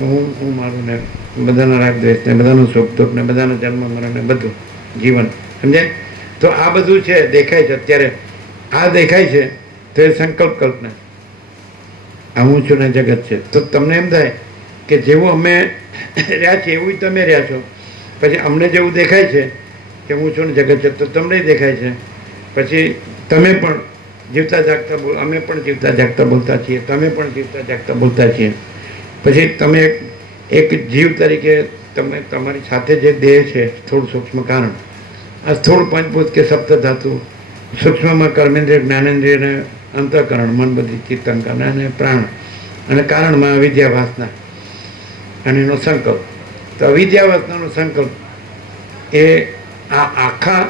હું મારું ને બધાના રાગ દ્વેષ ને બધાનું સુખ દુઃખ ને બધાનો જન્મ મરણ ને બધું જીવન, સમજાય? તો આ બધું છે, દેખાય છે અત્યારે. આ દેખાય છે તો એ સંકલ્પ કલ્પના, આ હું છું ને જગત છે. તો તમને એમ થાય કે જેવું અમે રહ્યા છીએ એવું તમે રહ્યા છો. પછી અમને જેવું દેખાય છે કે હું છું ને જગત છે, તો તમને દેખાય છે. પછી તમે પણ જીવતા જાગતા બોલ, અમે પણ જીવતા જાગતા બોલતા છીએ, તમે પણ જીવતા જાગતા બોલતા છીએ. પછી તમે એક જીવ તરીકે તમે તમારી સાથે જે દેહ છે, સ્થૂળ સૂક્ષ્મ કારણ, આ સ્થૂળ પંચભૂત કે સપ્ત ધાતુ, સૂક્ષ્મમાં કર્મેન્દ્રિય જ્ઞાનેન્દ્રિય અને અંતઃકરણ, મન બધી ચિત્તંકરણ અને પ્રાણ, અને કારણમાં અવિદ્યા વાસના અને એનો સંકલ્પ. તો અવિદ્યા વાસનાનો સંકલ્પ એ આ આખા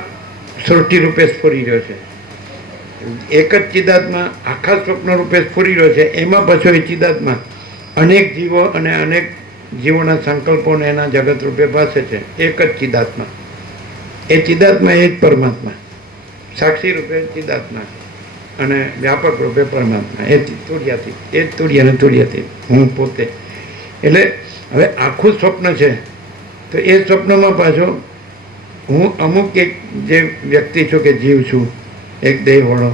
સૃષ્ટિ રૂપે સ્ફુરી રહ્યો છે. એક જ ચિદાત્મા આખા સ્વપ્ન રૂપે સ્ફુરી રહ્યો છે. એમાં પાછો એ ચિદાત્મા અનેક જીવો અને અનેક જીવોના સંકલ્પોને એના જગત રૂપે ભાસે છે. એક જ ચિદાત્મા, એ ચિદાત્મા એ જ પરમાત્મા, સાક્ષી રૂપે ચિદાત્મા અને વ્યાપક રૂપે પરમાત્મા. એ તુર્યાથી, એ જ તુર્ય અને તુર્યથી હું પોતે. એટલે હવે આખું સ્વપ્ન છે તો એ સ્વપ્નમાં પાછો હું અમુક એક જે વ્યક્તિ છું કે જીવ છું, એક દેહવાળો,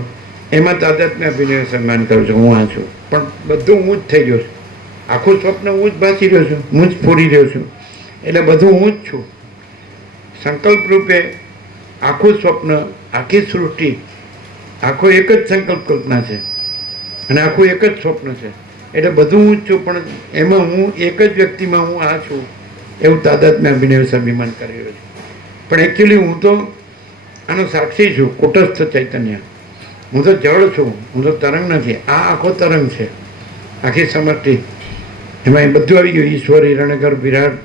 એમાં તાદાત્મ્ય અભિનય સન્માન કરું છું, હું આ છું. પણ બધું હું જ થઈ ગયો છું. આખું સ્વપ્ન હું જ ભાસી રહ્યો છું, હું જ પૂરી રહ્યો છું, એટલે બધું હું જ છું. સંકલ્પ રૂપે આખું સ્વપ્ન, આખી સૃષ્ટિ, આખો એક જ સંકલ્પ કલ્પના છે, અને આખું એક જ સ્વપ્ન છે. એટલે બધું હું જ છું, પણ એમાં હું એક જ વ્યક્તિમાં હું આ છું એવું તાદાત્મ્ય અભિનય સ્વાભિમાન કરી રહ્યો છું. પણ એકચ્યુઅલી હું તો આનો સાક્ષી છું, કુટસ્થ ચૈતન્ય. હું તો જળ છું, હું તો તરંગ નથી. આ આખો તરંગ છે, આખી સમષ્ટિ. એમાં એ બધું આવી ગયું, ઈશ્વર, હિરણ્યગર્ભ, વિરાટ,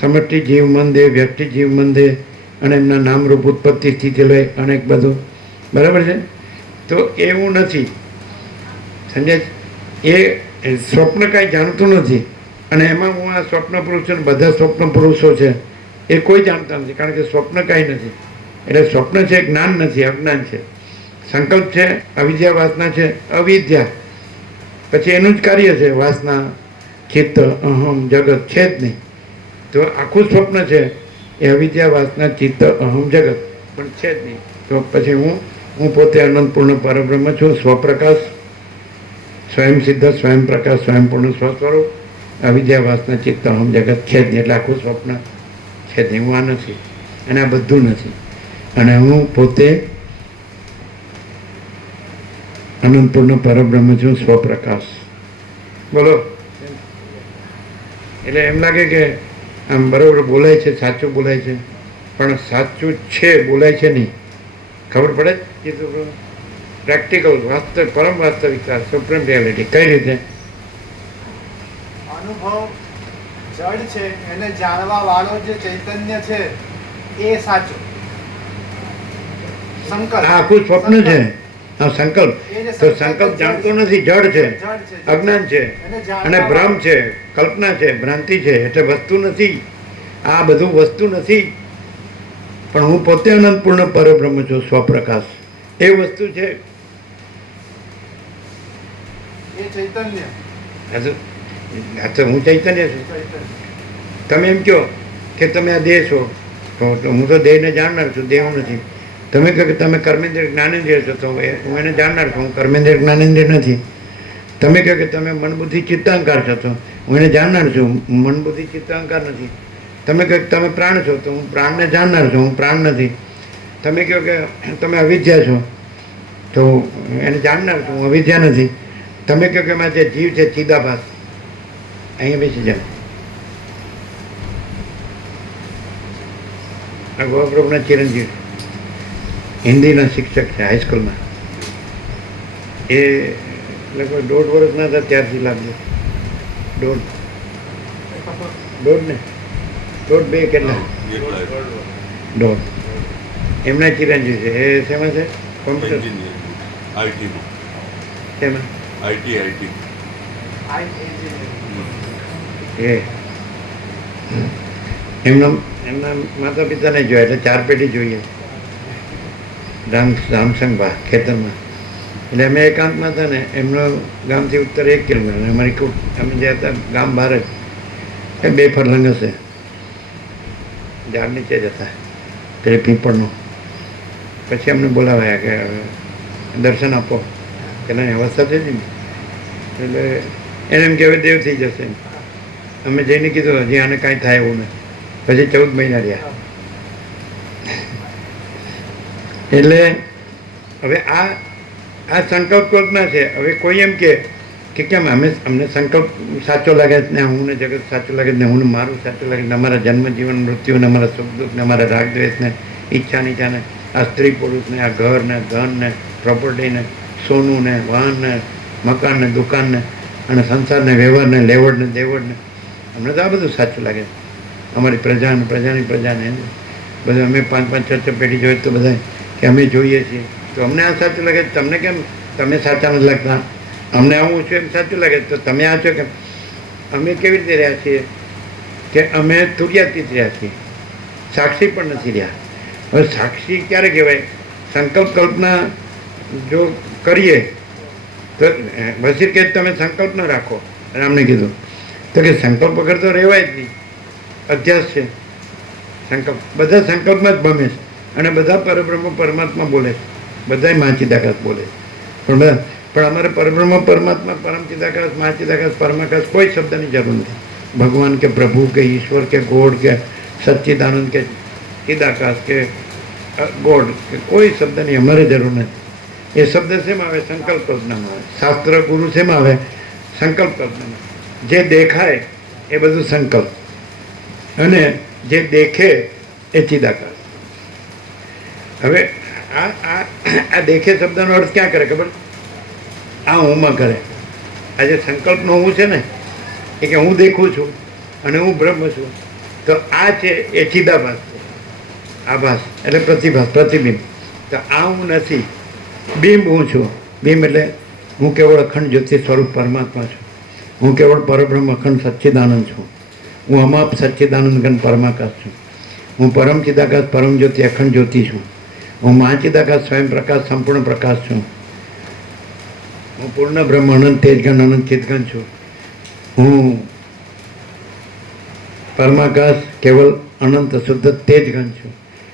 સમષ્ટિ, જીવ, મન, દેહ, વ્યક્તિ, જીવ, મન, દેહ અને એમના નામરૂપ ઉત્પત્તિ, સ્થિતિ, લય, અનેક બધું. બરાબર છે? તો એવું નથી, સમજાય? એ સ્વપ્ન કાંઈ જાણતું નથી. અને એમાં હું આ સ્વપ્ન પુરુષ છું, બધા સ્વપ્ન પુરુષો છે એ કોઈ જાણતા નથી, કારણ કે સ્વપ્ન કાંઈ નથી. એટલે સ્વપ્ન છે, જ્ઞાન નથી, અજ્ઞાન છે. સંકલ્પ છે, અવિદ્યા, વાસના છે, અવિદ્યા. પછી એનું જ કાર્ય છે, વાસના, ચિત્ત, અહમ, જગત છે જ નહીં. તો આખું સ્વપ્ન છે એ અવિદ્યા, વાસના, ચિત્ત, અહમ, જગત પણ છે જ નહીં. તો પછી હું પોતે અનંતપૂર્ણ પરબ્રહ્મ છું, સ્વપ્રકાશ, સ્વયં સિદ્ધ, સ્વયં પ્રકાશ, સ્વયંપૂર્ણ સ્વસ્વરૂપ. અવિદ્યા, વાસના, ચિત્ત, અહમ, જગત છે જ નહીં. એટલે આખું સ્વપ્ન છે જ નહીં. હું આ નથી અને આ બધું નથી. અને હું પોતે અનંતપૂર્ણ પરબ્રહ્મ છું, સ્વપ્રકાશ. બોલો. એટલે એમ લાગે કે આમ બરાબર બોલાય છે, સાચું બોલાય છે, પણ સાચું છે બોલાય છે નહીં. ખબર પડે એ તો પ્રેક્ટિકલ, વાસ્તવિક, પરમ વાસ્તવિકતા, સુપ્રીમ રિયાલિટી. કઈ રીતે? અનુભવ જડ છે, એને જાણવા વાળો જે ચૈતન્ય છે એ સાચો. સંકલ્પ આ આખું સ્વપ્ન છે, આ સંકલ્પ. તો સંકલ્પ જાણતો નથી, જડ છે, અજ્ઞાન છે અને ભ્રમ છે, કલ્પના છે, ભ્રાંતિ છે. એટલે વસ્તુ નથી, આ બધું વસ્તુ નથી. પણ હું પોતે અનંતપૂર્ણ પરબ્રહ્મ છું, સ્વપ્રકાશ. એ વસ્તુ છે. એ ચૈતન્ય. હું ચૈતન્ય છું. તમે એમ કહો કે તમે આ દેહ છો, તો હું તો દેહને જાણનાર છું, દેહ હું નથી. તમે કહો કે તમે કર્મેન્દ્રિય જ્ઞાનેન્દ્રિય છો, તો હું એને જાણનાર છું, હું કર્મેન્દ્રિય જ્ઞાનેન્દ્રિય નથી. તમે કહો કે તમે મન બુદ્ધિ ચિત્તાંકાર છો, તો હું એને જાણનાર છું, મન બુદ્ધિ ચિત્તાંકાર નથી. તમે કહો કે તમે પ્રાણ છો, તો હું પ્રાણને જાણનાર છું, હું પ્રાણ નથી. તમે કહો કે તમે અવિદ્યા છો, તો એને જાણનાર છું, હું અવિદ્યા નથી. તમે કહો કે એમાં જે જીવ છે, ચિદાભાસ, અહીંયા બેસી જાય. આ ગોપ્રભુના ચિરંજીવ હિન્દીના શિક્ષક છે હાઈસ્કૂલમાં. એ લગભગ 1.5 વર્ષના હતા ત્યારથી લાગજો. 1.5 ને 1.5 કેટલા? 1.5. એમના ચિરંજીવ છે. એ શેમાં છે? કોમ્પ્યુટર. શેમાં? એ એમના માતા પિતાને જોયા, એટલે 4 પેઢી જોઈએ. રામસંગભા ખેતરમાં. એટલે અમે એકાંતમાં હતા ને, એમનો ગામથી ઉત્તર 1 કિલોમીટર, અમારી અમે જે હતા ગામ બહાર જ. એ 2 ફરલંગ હશે, ઝાડ નીચે જ હતા પેલી પીપળનું. પછી અમને બોલાવ્યા કે દર્શન આપો. પેલા અવસ્થા થઈ હતી ને, એટલે એને એમ કે હવે દેવ થઈ જશે. અમે જઈને કીધું હજી આને કાંઈ થાય એવું નથી. પછી 14 મહિના રહ્યા. એટલે હવે આ સંકલ્પ કલ્પના છે. હવે કોઈ એમ કે કેમ અમને સંકલ્પ સાચો લાગે છે ને, હું ને જગત સાચું લાગે છે ને, હું મારું સાચું લાગે છે ને, અમારા જન્મ જીવન મૃત્યુ ને, અમારા સુખ દુઃખ ને, અમારા રાગ દ્વેષ ને, ઈચ્છા નીચા ને, આ સ્ત્રી પુરુષ ને, આ ઘર ને, ધન ને, પ્રોપર્ટી ને, સોનું ને, વાહન ને, મકાન ને, દુકાન ને, અને સંસાર ને, વ્યવહાર ને, લેવડ ને, દેવડ ને, અમને તો આ બધું સાચું લાગે છે. અમારી પ્રજાને, પ્રજાની પ્રજાને બધું અમે 5-5, 6 પેઢી જોઈએ તો બધા કે અમે જોઈએ છીએ, તો અમને આ સાચું લાગે. તમને કેમ? તમે સાચા નથી લાગતા. અમને આવું છું એમ સાચું લાગે, તો તમે આ છો કેમ? અમે કેવી રીતે રહ્યા છીએ કે અમે તુર્યાતીત રહ્યા છીએ, સાક્ષી પણ નથી રહ્યા. હવે સાક્ષી ક્યારે કહેવાય? સંકલ્પ કલ્પના જો કરીએ તો વસીર કે તમે સંકલ્પ ન રાખો. રામને કીધું તો કે સંકલ્પ વગર તો રહેવાય જ નહીં. અધ્યાસ છે સંકલ્પ. બધા સંકલ્પમાં જ ભમે છે અને બધા પરબ્રહ્મ પરમાત્મા બોલે છે, બધા મહાચિદાકાશ બોલે છે. પણ અમારે પરબ્રહ્મ પરમાત્મા, પરમચિદાકાશ, મહાચિદાકાશ, પરમાકાશ કોઈ શબ્દની જરૂર નથી. ભગવાન કે પ્રભુ કે ઈશ્વર કે ગોડ કે સચ્ચિદાનંદ કે ચિદાકાશ કે ગોડ કે કોઈ શબ્દની અમારે જરૂર નથી. એ શબ્દ શેમાં આવે? સંકલ્પ કલ્પનામાં આવે. શાસ્ત્ર ગુરુ શેમાં આવે? સંકલ્પ કલ્પના. જે દેખાય એ બધું સંકલ્પ, અને જે દેખે એ ચિદાકાશ. હવે આ દેખે શબ્દનો અર્થ ક્યાં કરે ખબર? આ હુંમાં કરે. આ જે સંકલ્પનો હું છે ને, એ કે હું દેખું છું અને હું બ્રહ્મ છું. તો આ છે એ ચિદાભાસ છે. આભાસ એટલે પ્રતિભાસ, પ્રતિબિંબ. તો આ હું નથી, બિંબ હું છું. બિંબ એટલે હું કેવળ અખંડ જ્યોતિ સ્વરૂપ પરમાત્મા છું. હું કેવળ પરબ્રહ્મ અખંડ સચ્ચિદાનંદ છું. હું અમાપ સચ્ચિદાનંદ ઘન પરમાકાશ છું. હું પરમ ચિદાકાશ પરમ જ્યોતિ અખંડ જ્યોતિ છું. હું મહાચિદાકાશ સ્વયં પ્રકાશ સંપૂર્ણ પ્રકાશ છું. હું પૂર્ણ બ્રહ્મ અનંત તેજગન અનંત ચિતગન છું. હું પરમાકાશ કેવલ અનંત શુદ્ધ તેજગન છું.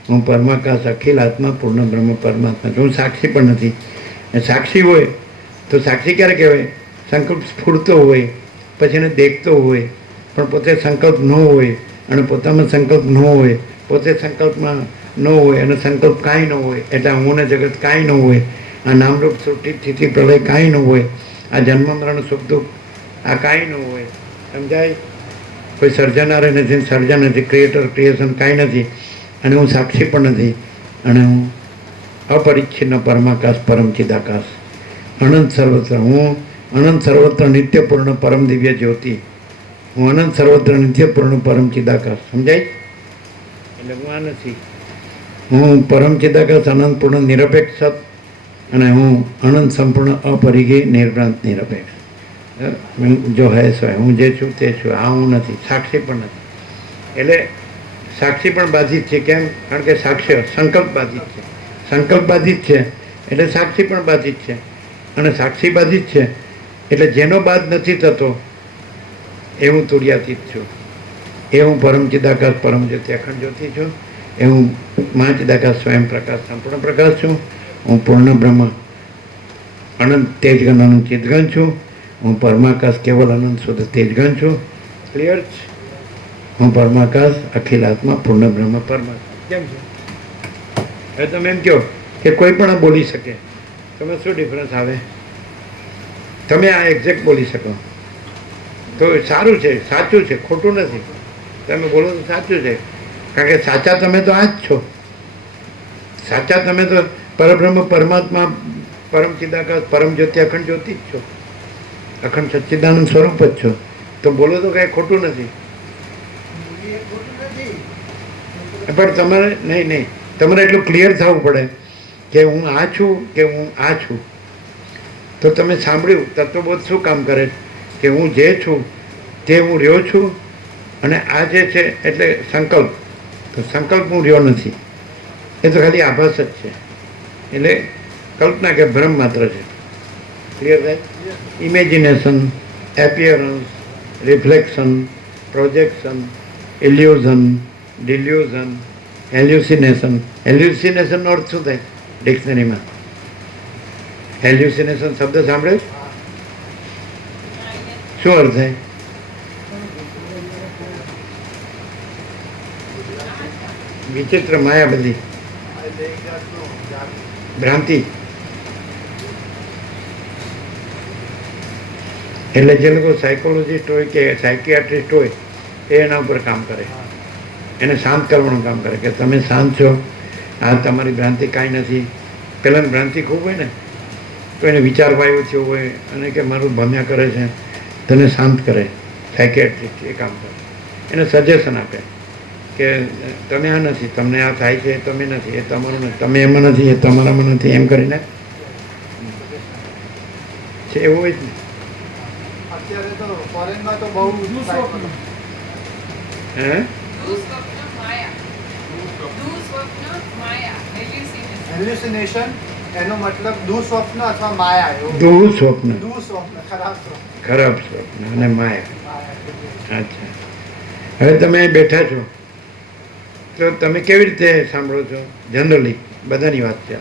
હું પરમાકાશ અખિલ આત્મા પૂર્ણ બ્રહ્મ પરમાત્મા છું. હું સાક્ષી પણ નથી. એ સાક્ષી હોય તો સાક્ષી ક્યારે કહેવાય? સંકલ્પ સ્ફૂરતો હોય, પછી એને દેખતો હોય, પણ પોતે સંકલ્પ ન હોય, અને પોતામાં સંકલ્પ ન હોય, પોતે સંકલ્પમાં ન હોય, અને સંકલ્પ કાંઈ ન હોય. એટલે હું ને જગત કાંઈ ન હોય. આ નામરૂપ સૃષ્ટિ સ્થિતિ પ્રલય કાંઈ ન હોય. આ જન્મ મરણ સુખ દુઃખ આ કાંઈ ન હોય. સમજાય? કોઈ સર્જનારે નથી, સર્જન નથી, ક્રિએટર ક્રિએશન કાંઈ નથી. અને હું સાક્ષી પણ નથી. અને હું અપરિચ્છિન્ન પરમાકાશ પરમ ચિદાકાશ અનંત સર્વત્ર. હું અનંત સર્વત્ર નિત્યપૂર્ણ પરમ દિવ્ય જ્યોતિ. હું અનંત સર્વત્ર નિત્યપૂર્ણ પરમ ચિદાકાશ. સમજાય? એટલે હું આ નથી. હું પરમ ચિદાકાશ અનંત પૂર્ણ નિરપેક્ષ સત, અને હું અનંત સંપૂર્ણ અપરિઘી નિર્ભ્રાંત નિરપેક્ષ. જો હે સો હું જે છું તે છું. આ હું નથી, સાક્ષી પણ નથી. એટલે સાક્ષી પણ બાધિત છે. કેમ? કારણ કે સાક્ષ્ય સંકલ્પ બાધિત છે. સંકલ્પ બાધિત છે એટલે સાક્ષી પણ બાધિત છે. અને સાક્ષી બાધિત છે એટલે જેનો બાદ નથી થતો એ હું તુર્યાતીત છું. એ હું પરમ ચિદાકાશ પરમ જ્યોતિ અખંડ જ્યોતિ છું. એ હું મહાચિદાકાશ સ્વયં પ્રકાશ સંપૂર્ણ પ્રકાશ છું. હું પૂર્ણ બ્રહ્મ અનંત તેજગન અનંત ચિદગન છું. હું પરમાકાશ કેવલ અનંત શુદ્ધ તેજગન છું. ક્લિયર છે? હું પરમાકાશ અખિલ આત્મા પૂર્ણ બ્રહ્મ પરમાત્મા. કેમ છે? હવે તમે એમ કહો કે કોઈ પણ બોલી શકે, તમે શું ડિફરન્સ આવે? તમે આ એક્ઝેક્ટ બોલી શકો તો સારું છે, સાચું છે, ખોટું નથી. તમે બોલો તો સાચું છે, કારણ કે સાચા તમે તો આ જ છો. સાચા તમે તો પરબ્રહ્મ પરમાત્મા પરમ ચિદાકાશ પરમ જ્યોતિ અખંડ જ્યોતિ જ છો. અખંડ સચ્ચિદાનંદ સ્વરૂપ જ છો. તો બોલો તો કાંઈ ખોટું નથી. પણ તમારે નહીં, તમારે એટલું ક્લિયર થવું પડે કે હું આ છું કે હું આ છું. તો તમે સાંભળ્યું તત્વબોધ શું કામ કરે? કે હું જે છું તે હું રહ્યો છું, અને આ જે છે એટલે સંકલ્પ. તો સંકલ્પ હું રહ્યો નથી, એ તો ખાલી આભાસ જ છે. એટલે કલ્પના કે ભ્રમ માત્ર છે. ક્લિયર થાય? Imagination, appearance, reflection, projection, illusion, delusion, hallucination. હેલ્યુસિનેશનનો અર્થ શું થાય ડિક્શનરીમાં? હેલ્યુસિનેશન શબ્દ સાંભળે? શું અર્થ થાય? વિચિત્ર માયા, બધી ભ્રાંતિ. એટલે જે લોકો સાયકોલોજીસ્ટ હોય કે સાયકિયાટ્રિસ્ટ હોય એ એના ઉપર કામ કરે, એને શાંત કરવાનું કામ કરે કે તમે શાંત છો, આ તમારી ભ્રાંતિ કાંઈ નથી. પહેલાંની ભ્રાંતિ ખૂબ હોય ને તો એને વિચાર વાયુ થયો હોય અને કે મારું ભમ્યા કરે છે, તને શાંત કરે. સાયકિયાટ્રિસ્ટ એ કામ કરે, એને સજેશન આપે કે તમે આ નથી, તમને આ થાય છે, તમે નથી, એ તમારું નથી, તમે એમાં નથી, એ તમારામાં નથી, એમ કરીને છે. એવું હોય જ ને. અત્યારે તો ફોરેનમાં તો બહુ દુઃસ્વપ્ન. હે? હેલ્યુસિનેશન એનો મતલબ દુઃસ્વપ્ન અથવા માયા. એવું દુઃસ્વપ્ન, દુઃસ્વપ્ન ખરાબ સ્વપ્ન. ખરાબ સ્વપ્ન અને માયા. માયા. અચ્છા, હવે તમે અહીં બેઠા છો તો તમે કેવી રીતે સાંભળો છો? જનરલી બધાની વાત છે,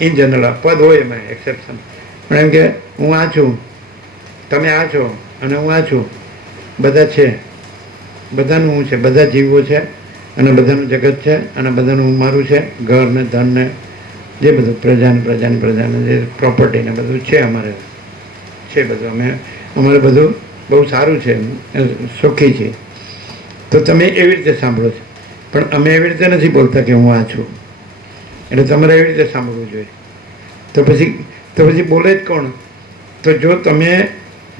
ઇન જનરલ. આ પદ હોય એમાં એક્સેપ્શન, પણ એમ કે હું આ છું, તમે આ છો, અને હું આ છું. બધા છે, બધાનું હું છે, બધા જીવો છે, અને બધાનું જગત છે, અને બધાનું હું મારું છે. ઘર ને ધન ને જે બધું પ્રજાને જે પ્રોપર્ટી ને બધું છે, અમારે છે બધું. અમે અમારે બધું બહુ સારું છે, સુખી છે. તો તમે એવી રીતે સાંભળો છો, પણ અમે એવી રીતે નથી બોલતા કે હું આ છું. એટલે તમારે એવી રીતે સાંભળવું જોઈએ. તો પછી બોલે જ કોણ? તો જો તમે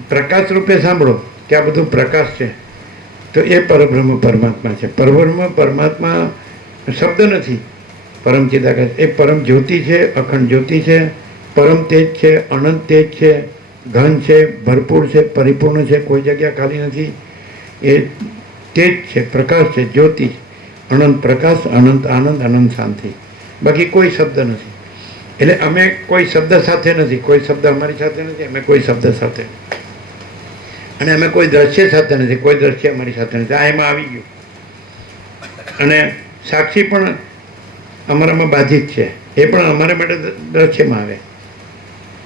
પ્રકાશ રૂપે સાંભળો કે આ બધું પ્રકાશ છે, તો એ પરબ્રહ્મ પરમાત્મા છે. પરબ્રહ્મ પરમાત્મા શબ્દ નથી. પરમ ચિદાકાશ એ પરમ જ્યોતિ છે, અખંડ જ્યોતિ છે, પરમ તેજ છે, અનંત તેજ છે, ઘન છે, ભરપૂર છે, પરિપૂર્ણ છે, કોઈ જગ્યા ખાલી નથી. એ તેજ છે, પ્રકાશ છે, જ્યોતિ, અનંત પ્રકાશ, અનંત આનંદ, અનંત શાંતિ. બાકી કોઈ શબ્દ નથી. એટલે અમે કોઈ શબ્દ સાથે નથી, કોઈ શબ્દ અમારી સાથે નથી, અમે કોઈ શબ્દ સાથે, અને અમે કોઈ દ્રશ્ય સાથે નથી, કોઈ દ્રશ્ય અમારી સાથે નથી. આ એમાં આવી ગયું. અને સાક્ષી પણ અમારામાં બાધિત છે, એ પણ અમારા માટે દ્રશ્યમાં આવે.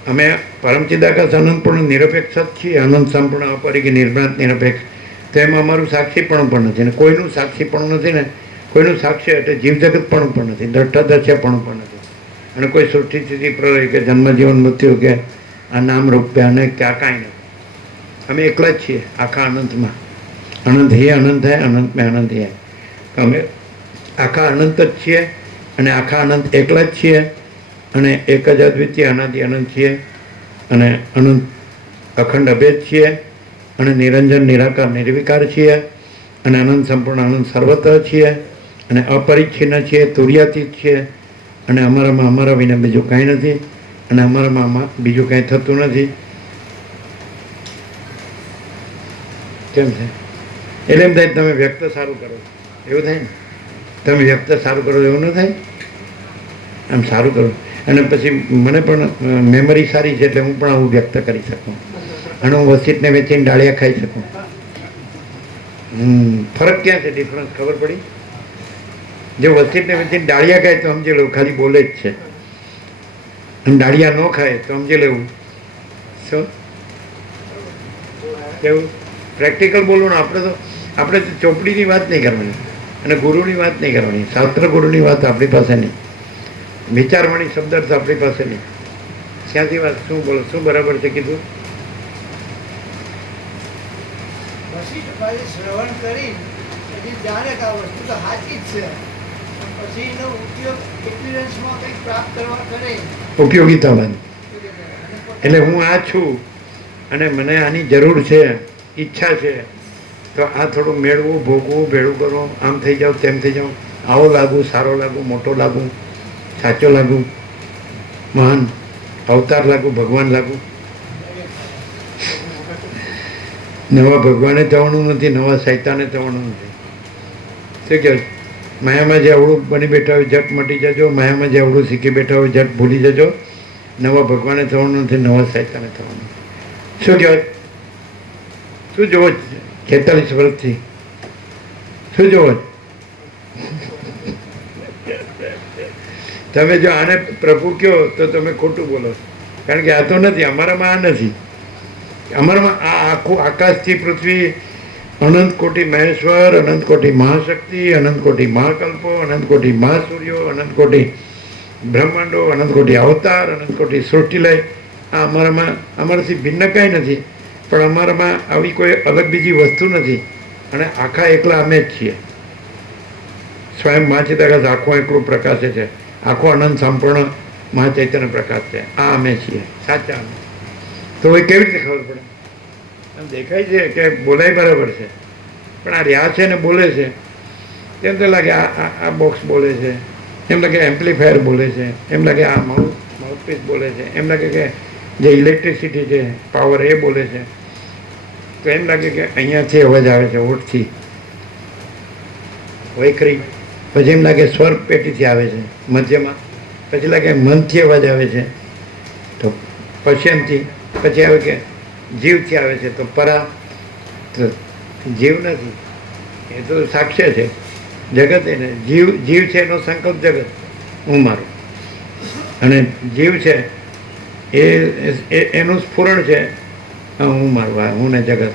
અમે પરમચિદાકાશ અનંતપૂર્ણ નિરપેક્ષ જ છીએ, અનંત સંપૂર્ણ અપરિગ્રહ નિર્ભ્રાંત નિરપેક્ષ. તો એમાં અમારું સાક્ષીપણું પણ નથી, ને કોઈનું સાક્ષીપણું નથી. ને કોઈનું સાક્ષી એટલે જીવજગત પણ નથી, દ્રષ્ટા દ્રશ્યપણું પણ નથી. અને કોઈ સૃષ્ટિ સ્થિતિ પ્રલય કે જન્મ જીવન મૃત્યુ કે આ નામ રૂપે અને ક્યાં કાંઈ નથી. અમે એકલા જ છીએ આખા અનંતમાં. અનંત હે અનંત હે, અનંત મેં અનંત હે. અમે આખા અનંત જ છીએ, અને આખા અનંત એકલા જ છીએ, અને એક જ અદ્વિતીય અનાદિ અનંત છીએ, અને અનંત અખંડ અભેદ છીએ, અને નિરંજન નિરાકાર નિર્વિકાર છીએ, અને અનંત સંપૂર્ણ અનંત સર્વત્ર છીએ, અને અપરિચ્છિન્ન છીએ, તુર્યાતીત છીએ. અને અમારામાં અમારા વિના બીજું કાંઈ નથી, અને અમારામાં બીજું કાંઈ થતું નથી. કેમ છે? એટલે એમ થાય તમે વ્યક્ત સારું કરો, એવું થાય ને? તમે વ્યક્ત સારું કરો એવું ન થાય? આમ સારું કરો. અને પછી મને પણ મેમરી સારી છે, એટલે હું પણ આવું વ્યક્ત કરી શકું, અને હું વસીટને વેચીને ડાળિયા ખાઈ શકું. ફરક ક્યાં છે? ડિફરન્સ ખબર પડી? જો વસીટને વેચીને ડાળિયા ખાય તો સમજી લેવું ખાલી બોલે જ છે, અને ડાળિયા ન ખાય તો સમજી લેવું શું કેવું. પ્રેક્ટિકલ બોલવું ને. આપણે તો ચોપડીની વાત નહીં કરવાની, અને ગુરુની વાત નહીં કરવાની, શાસ્ત્ર ગુરુની વાત આપણી પાસે નહીં, વિચારવાણી શબ્દાર્થ આપણી પાસે નહીં. ક્યાંથી વાત? શું બોલો? શું બરાબર છે કીધું? વશિષ્ઠભાઈ શ્રવણ કરી પછી જાણે કે આ વસ્તુ તો સાચી જ છે, પછી એનો ઉપયોગ એક્સપિરિયન્સમાં કંઈક પ્રાપ્ત કરવા કરે. ઉપયોગિતાવાદ. એટલે હું આ છું, અને મને આની જરૂર છે, ઈચ્છા છે, તો આ થોડું મેળવું, ભોગવું, ભેળું કરવું, આમ થઈ જાવ, તેમ થઈ જાવ, આવો લાગુ, સારો લાગુ, મોટો લાગુ, સાચો લાગુ, મહાન અવતાર લાગુ, ભગવાન લાગુ. નવા ભગવાને થવાનું નથી, નવા સૈતાને થવાનું નથી. શું કહે? માયામાં જે અવળું બની બેઠા હોય ઝટ મટી જજો, માયામાં જે અવળું શીખી બેઠા હોય ઝટ ભૂલી જજો. નવા ભગવાને થવાનું નથી, નવા સૈતાને થવાનું. શું કહેવાય? શું જોવો જ 46 વર્ષથી? શું જોવો જ? તમે જો આને પ્રભુ કહો તો તમે ખોટું બોલો, કારણ કે આ તો નથી, અમારામાં આ નથી. અમારામાં આ આખું આકાશથી પૃથ્વી, અનંત કોટી મહેશ્વર, અનંત કોટી મહાશક્તિ, અનંત કોટી મહાકલ્પો, અનંત કોટી મહાસૂર્યો, અનંત કોટી બ્રહ્માંડો, અનંત કોટી અવતાર, અનંત કોટી સૃષ્ટિલય, આ અમારામાં અમારાથી ભિન્ન કાંઈ નથી. પણ અમારામાં આવી કોઈ અલગ બીજી વસ્તુ નથી, અને આખા એકલા અમે જ છીએ. સ્વયં મહાચિદાકાશ આખો એકલો પ્રકાશે છે, આખો અનંત સંપૂર્ણ મહાચૈતન્ય પ્રકાશ છે. આ અમે છીએ, સાચા અમે. તો એ કેવી રીતે ખબર પડે? એમ દેખાય છે કે બોલાય બરાબર છે, પણ આ રહ્યા છે ને બોલે છે, તેમ તો લાગે આ બોક્સ બોલે છે, એમ લાગે એમ્પ્લીફાયર બોલે છે, એમ લાગે આ માઉથપીસ બોલે છે, એમ લાગે કે જે ઇલેક્ટ્રિસિટી છે, પાવર, એ બોલે છે. તો એમ લાગે કે અહીંયાથી અવાજ આવે છે, ઓઠથી વૈખરી, પછી એમ લાગે સ્વર પેટીથી આવે છે મધ્યમાં, પછી લાગે મનથી અવાજ આવે છે, તો પશ્ચિમથી, પછી આવે કે જીવથી આવે છે, તો પરા. તો જીવ નથી, એ તો સાક્ષ્ય છે, જગત એને જીવ છે, એનો સંકલ્પ જગત હું મારું, અને જીવ છે એનું સ્ફુરણ છે હું મારું, આ હું ને જગત,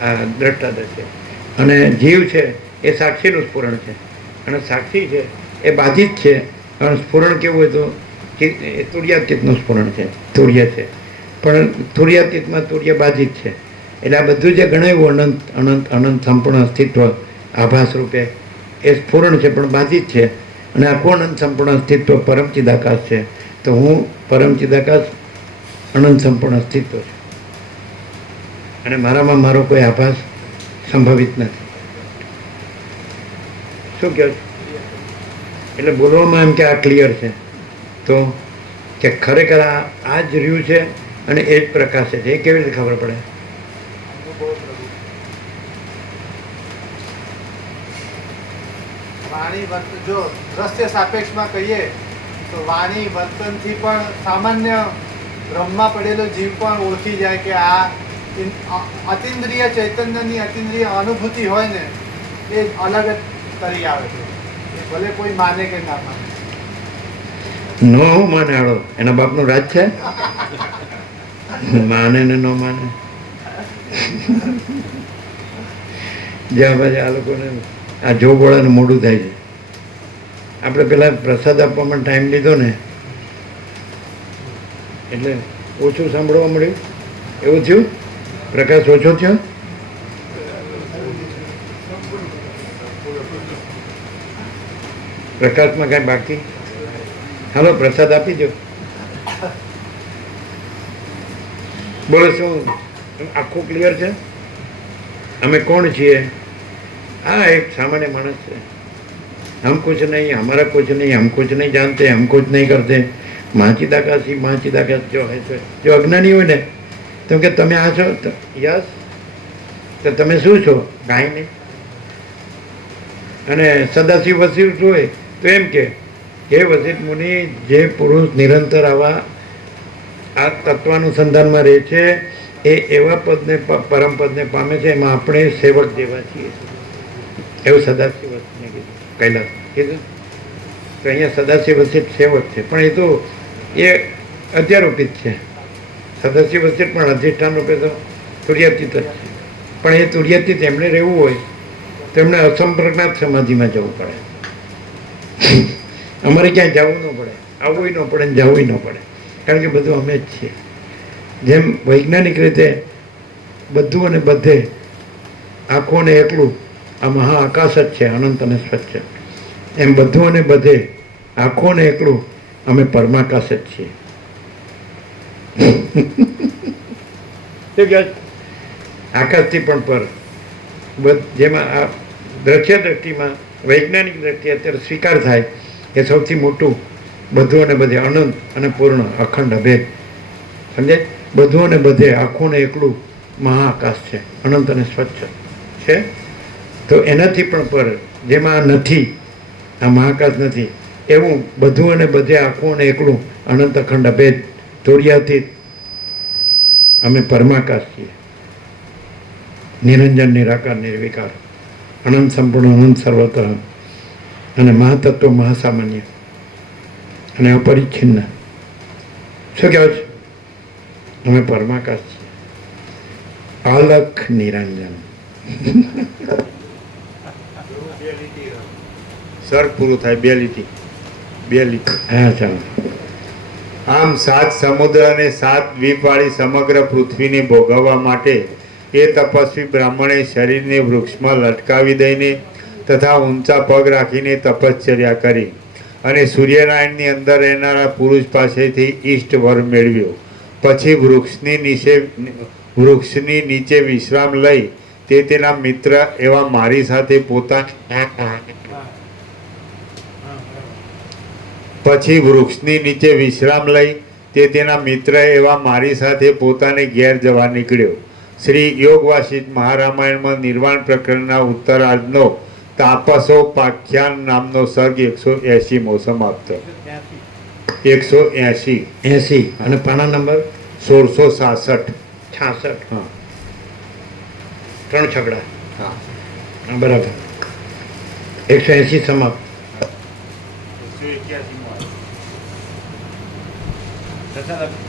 આ દ્રષ્ટાદર્શ છે. અને જીવ છે એ સાક્ષીનું સ્ફુરણ છે, અને સાક્ષી છે એ બાધિત છે. અને સ્ફુરણ કેવું હોય તો એ તુર્યાતીતનું સ્ફુરણ છે, તુર્ય છે, પણ તુર્યાતીતમાં તુર્યબાધિત છે. એટલે આ બધું જે ગણાયું અનંત અનંત અનંત સંપૂર્ણ અસ્તિત્વ આભાસ રૂપે એ સ્ફુરણ છે પણ બાધિત છે. અને આખું અનંત સંપૂર્ણ અસ્તિત્વ પરમ ચિદાકાશ છે. તો હું પરમ ચિદાકાશ અનંત સંપૂર્ણ અસ્તિત્વ છું અને મારામાં મારો કોઈ આભાસ સંભવિત નથી. શું કહો છો? એટલે બોલવામાં એમ કે આ ક્લિયર છે તો કે ખરેખર આ જ રહ્યું છે અને એ જ પ્રકાશે છે. એ કેવી રીતે ખબર પડે? વાણી વર્તન જો દ્રશ્ય સાપેક્ષમાં કહીએ તો વાણી વર્તનથી પણ સામાન્ય બ્રહ્મમાં પડેલો જીવ પણ ઓળખી જાય કે આ અતિન્દ્રિય ચૈતન્યની અતિન્દ્રિય અનુભૂતિ હોય ને એ અલગ જ તરી આવે છે. એ ભલે કોઈ માને કે ના માને. નો હું માને હાડો એના બાપનું રાજ છે. માને ને ન માને જ્યાં બાજુ આ લોકોને આ જોગવાળાને મોડું થાય છે. આપણે પેલા પ્રસાદ આપવામાં ટાઈમ લીધો ને એટલે ઓછું સાંભળવા મળ્યું. એવું થયું? પ્રકાશ ઓછો થયો? પ્રકાશમાં કાંઈ બાકી? હાલો પ્રસાદ આપી દો. બોલો શું આખું ક્લિયર છે? અમે કોણ છીએ? હા એક સામાન્ય માણસ છે. हम कुछ नहीं, हमारा कुछ नहीं, हम कुछ नहीं जानते, हम कुछ नहीं करते. महाचिदाकाश जो है जो અજ્ઞાની હોય ને તો કે તમે આ છો યસ તો તમે શું છો? કાંઈ નહીં. અને સદાશિવ વસિષ્ઠ હોય તો એમ કે હે વસિષ્ઠ મુનિ, જે પુરુષ નિરંતર આવા આ તત્વાનુસંધાનમાં રહે છે એ એવા પદને પરમ પદને પામે છે. એમાં આપણે સેવક જેવા છીએ. એવું સદાશિવ વસિષ્ઠને કીધું, કૈલાસ કીધું. તો અહીંયા સદાશિવ વસિષ્ઠ સેવક છે પણ એ તો એ અધ્યારોપિત છે. સદાશિવ વસિષ્ઠ પણ અધિષ્ઠાન રૂપે તો તુર્યાતીત જ છે. પણ એ તુર્યાતીત એમણે રહેવું હોય તો એમણે અસંપ્રજ્ઞાત સમાધિમાં જવું પડે. અમારે ક્યાંય જવું ન પડે, આવવું ન પડે ને જવું ન પડે, કારણ કે બધું અમે જ છીએ. જેમ વૈજ્ઞાનિક રીતે બધું અને બધે આખું અને એકલું આ મહા આકાશ જ છે, અનંત અને સ્વચ્છ. એમ બધું અને બધે આખું અને એકલું અમે પરમાકાશ જ છીએ. આકાશથી પણ પર જેમાં આ દ્રશ્ય દ્રષ્ટિમાં વૈજ્ઞાનિક દ્રષ્ટિએ અત્યારે સ્વીકાર થાય એ સૌથી મોટું બધું અને બધે અનંત અને પૂર્ણ અખંડ અભેદ. સમજે? બધું અને બધે આખું ને એકલું મહાઆકાશ છે, અનંત અને સ્વચ્છ છે. તો એનાથી પણ પર જેમાં નથી, આ મહાકાશ નથી, એવું બધું અને બધે આખું અને એકલું અનંત અખંડ અભેદ તુર્યાતીત અમે પરમાકાશ છીએ. નિરંજન, નિરાકાર, નિર્વિકાર, અનંત સંપૂર્ણ, અનંત સર્વત્ર અને મહાતત્વ, મહાસામાન્ય અને અપરિચ્છિન્ન. શું કહેવાય છે? અમે પરમાકાશ છીએ. અલખ નિરંજન. સર પૂરું થાય. બે લીટી. હા ચાલો. આમ 7 સમુદ્ર અને 7 દ્વીપવાળી સમગ્ર પૃથ્વીને ભોગવવા માટે એ તપસ્વી બ્રાહ્મણે શરીરને વૃક્ષમાં લટકાવી દઈને તથા ઊંચા પગ રાખીને તપશ્ચર્યા કરી અને સૂર્યનારાયણની અંદર રહેનારા પુરુષ પાસેથી ઈષ્ટ વર મેળવ્યો. પછી વૃક્ષની નીચે વિશ્રામ લઈ તે તેના મિત્ર એવા મારી સાથે પોતાને ઘેર જવા નીકળ્યો. શ્રી યોગ વાસિષ્ઠ મહારામાયણમાં નિર્વાણ પ્રકરણના ઉત્તરાર્ધનો તાપસોપાખ્યાન નામનો સર્ગ 180મો સમાપ્ત. 180 અને પાના નંબર 1666. 66. હા 3 છગડા. હા બરાબર. 180 સમાપ્ત. 181.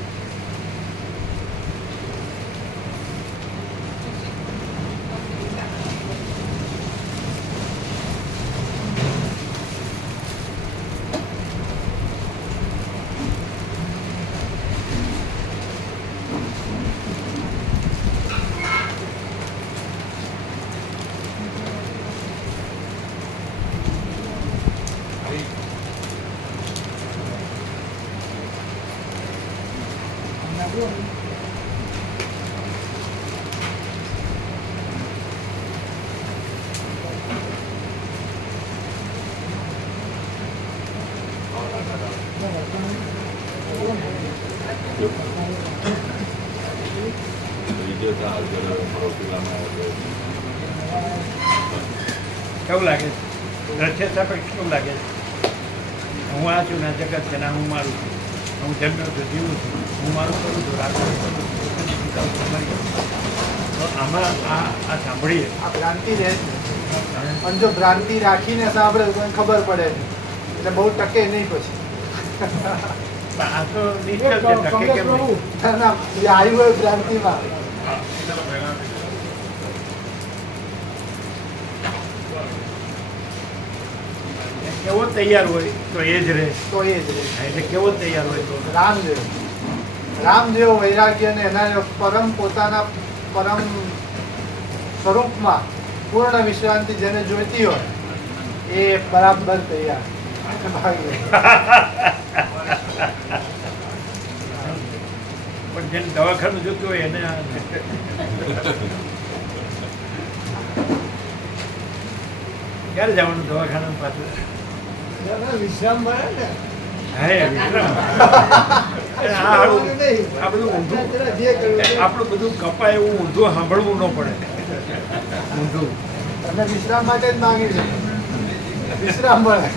કેવું લાગે છે દ્રશ્ય સાપેક્ષ કેવું લાગે છે? હું આ છું ને આ જગત છે ને આ હું મારું છું, હું જન્મ્યો છું, જીવું છું, હું મારું કરું છું, રાખું છું, જીવતાવું છું, મરી જાઉં છું. તો આમાં આ સાંભળીએ આ ભ્રાંતિ રહે છે પણ જો ભ્રાંતિ રાખીને સાંભળે તો એને ખબર પડે એટલે બહુ ટકે નહીં પછી. પણ આ તો નિશ્ચય છે, ટકે કેમ નહીં? ના એ આવ્યું હોય ભ્રાંતિમાં. કેવો તૈયાર હોય તો એ જ રહે. તો એ જ રહે. એટલે કેવો તૈયાર હોય તો રામ જેવો વૈરાગ્ય ને એના પરમ પોતાના પરમ સ્વરૂપમાં પૂર્ણ વિશ્રાંતિ જેને જોઈતી હોય એ બરાબર તૈયાર. પણ જેને દવાખાનું જોતું હોય એને ક્યારે જવાનું દવાખાના પાછું? વિશ્રામ મળે ને. હા એ વિશ્રામ. આ બધું ઊંધું આપણું બધું કપાય એવું ઊંધું સાંભળવું ન પડે. ઊંધું તમે વિશ્રામ માટે જ માંગી છે. વિશ્રામ મળે.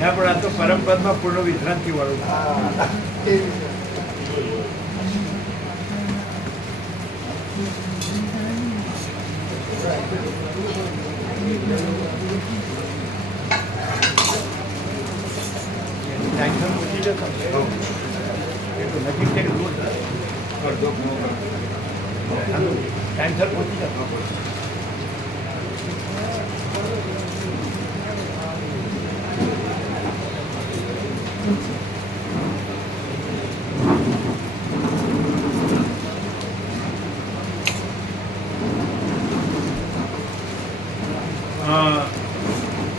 ના પણ આ તો પરમપદમાં પૂર્ણ વિશ્રાંતિ વાળું. હા એ ટાઈમસર પહોંચી જતો એટલું નજીક છે કે દૂર ટાઈમસર પહોંચી જતો.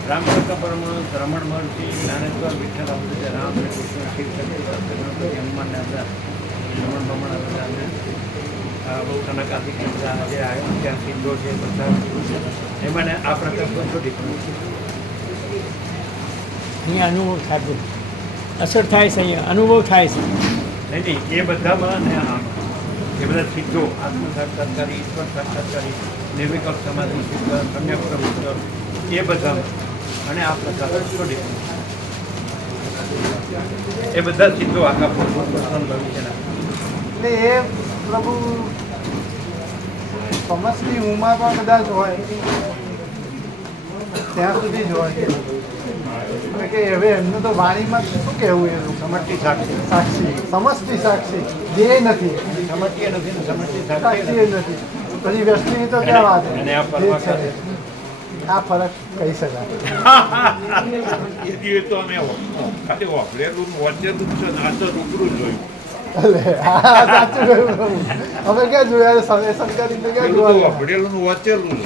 રામકૃષ્ણ પરમહંસ, રમણ મહર્ષિ, જ્ઞાનેશ્વર, વિઠ્ઠલ અમૃત, રામ અને કૃષ્ણ, શિવ શક્તિ, હનુમાન હતા, રમણ ભમણ હતા, અને બહુ કનકાથી જે આવ્યો ત્યાં સિંધો છે બધા એમાં આ પ્રકાર બધો ડિફરન્સ. અહીંયા અનુભવ થાય અસર થાય છે, અહીંયા અનુભવ થાય છે. નહીં એ બધામાં ને આમાં એ બધા સિદ્ધો આત્મ સાક્ષાત્કારી, ઈશ્વર સાક્ષાત્કારી, નિર્વિકલ્પ સમાધિ સિદ્ધ, સમ્યક પ્રભુત્વ એ બધામાં અને આ પ્રકાર બધો ડિફરન્સ. એ બધા સિદ્ધો આખા પોતપોતાના ભવિષ્યના. એટલે એ પ્રભુ સમસ્તી ઊંમાં પણ કદાચ હોય ત્યાં સુધી જ હોય કે હવે એમનું તો વાણીમાં શું કહેવું એનું સમષ્ટિ સાક્ષી, સાક્ષી સમસ્તી સાક્ષી ધ્યેય નથી, સમષ્ટિ નથી ને સમષ્ટિ સાક્ષી સાક્ષી નથી. પછી વ્યસ્તની તો ક્યાં વાત અને આ છે. પરમાત્મા છે. આ ફરક કહી શકાય. એ દિવસ તો અમે ખાલી વાપરેલું વાંચેલું છે ને આ તો રૂબરૂ જોયું. એટલે આ સાચું કહ્યું પ્રભુ. અમે ક્યાં જોયા શંકરી ક્યાં પેલું તો જોયા વાપરેલું વાંચેલું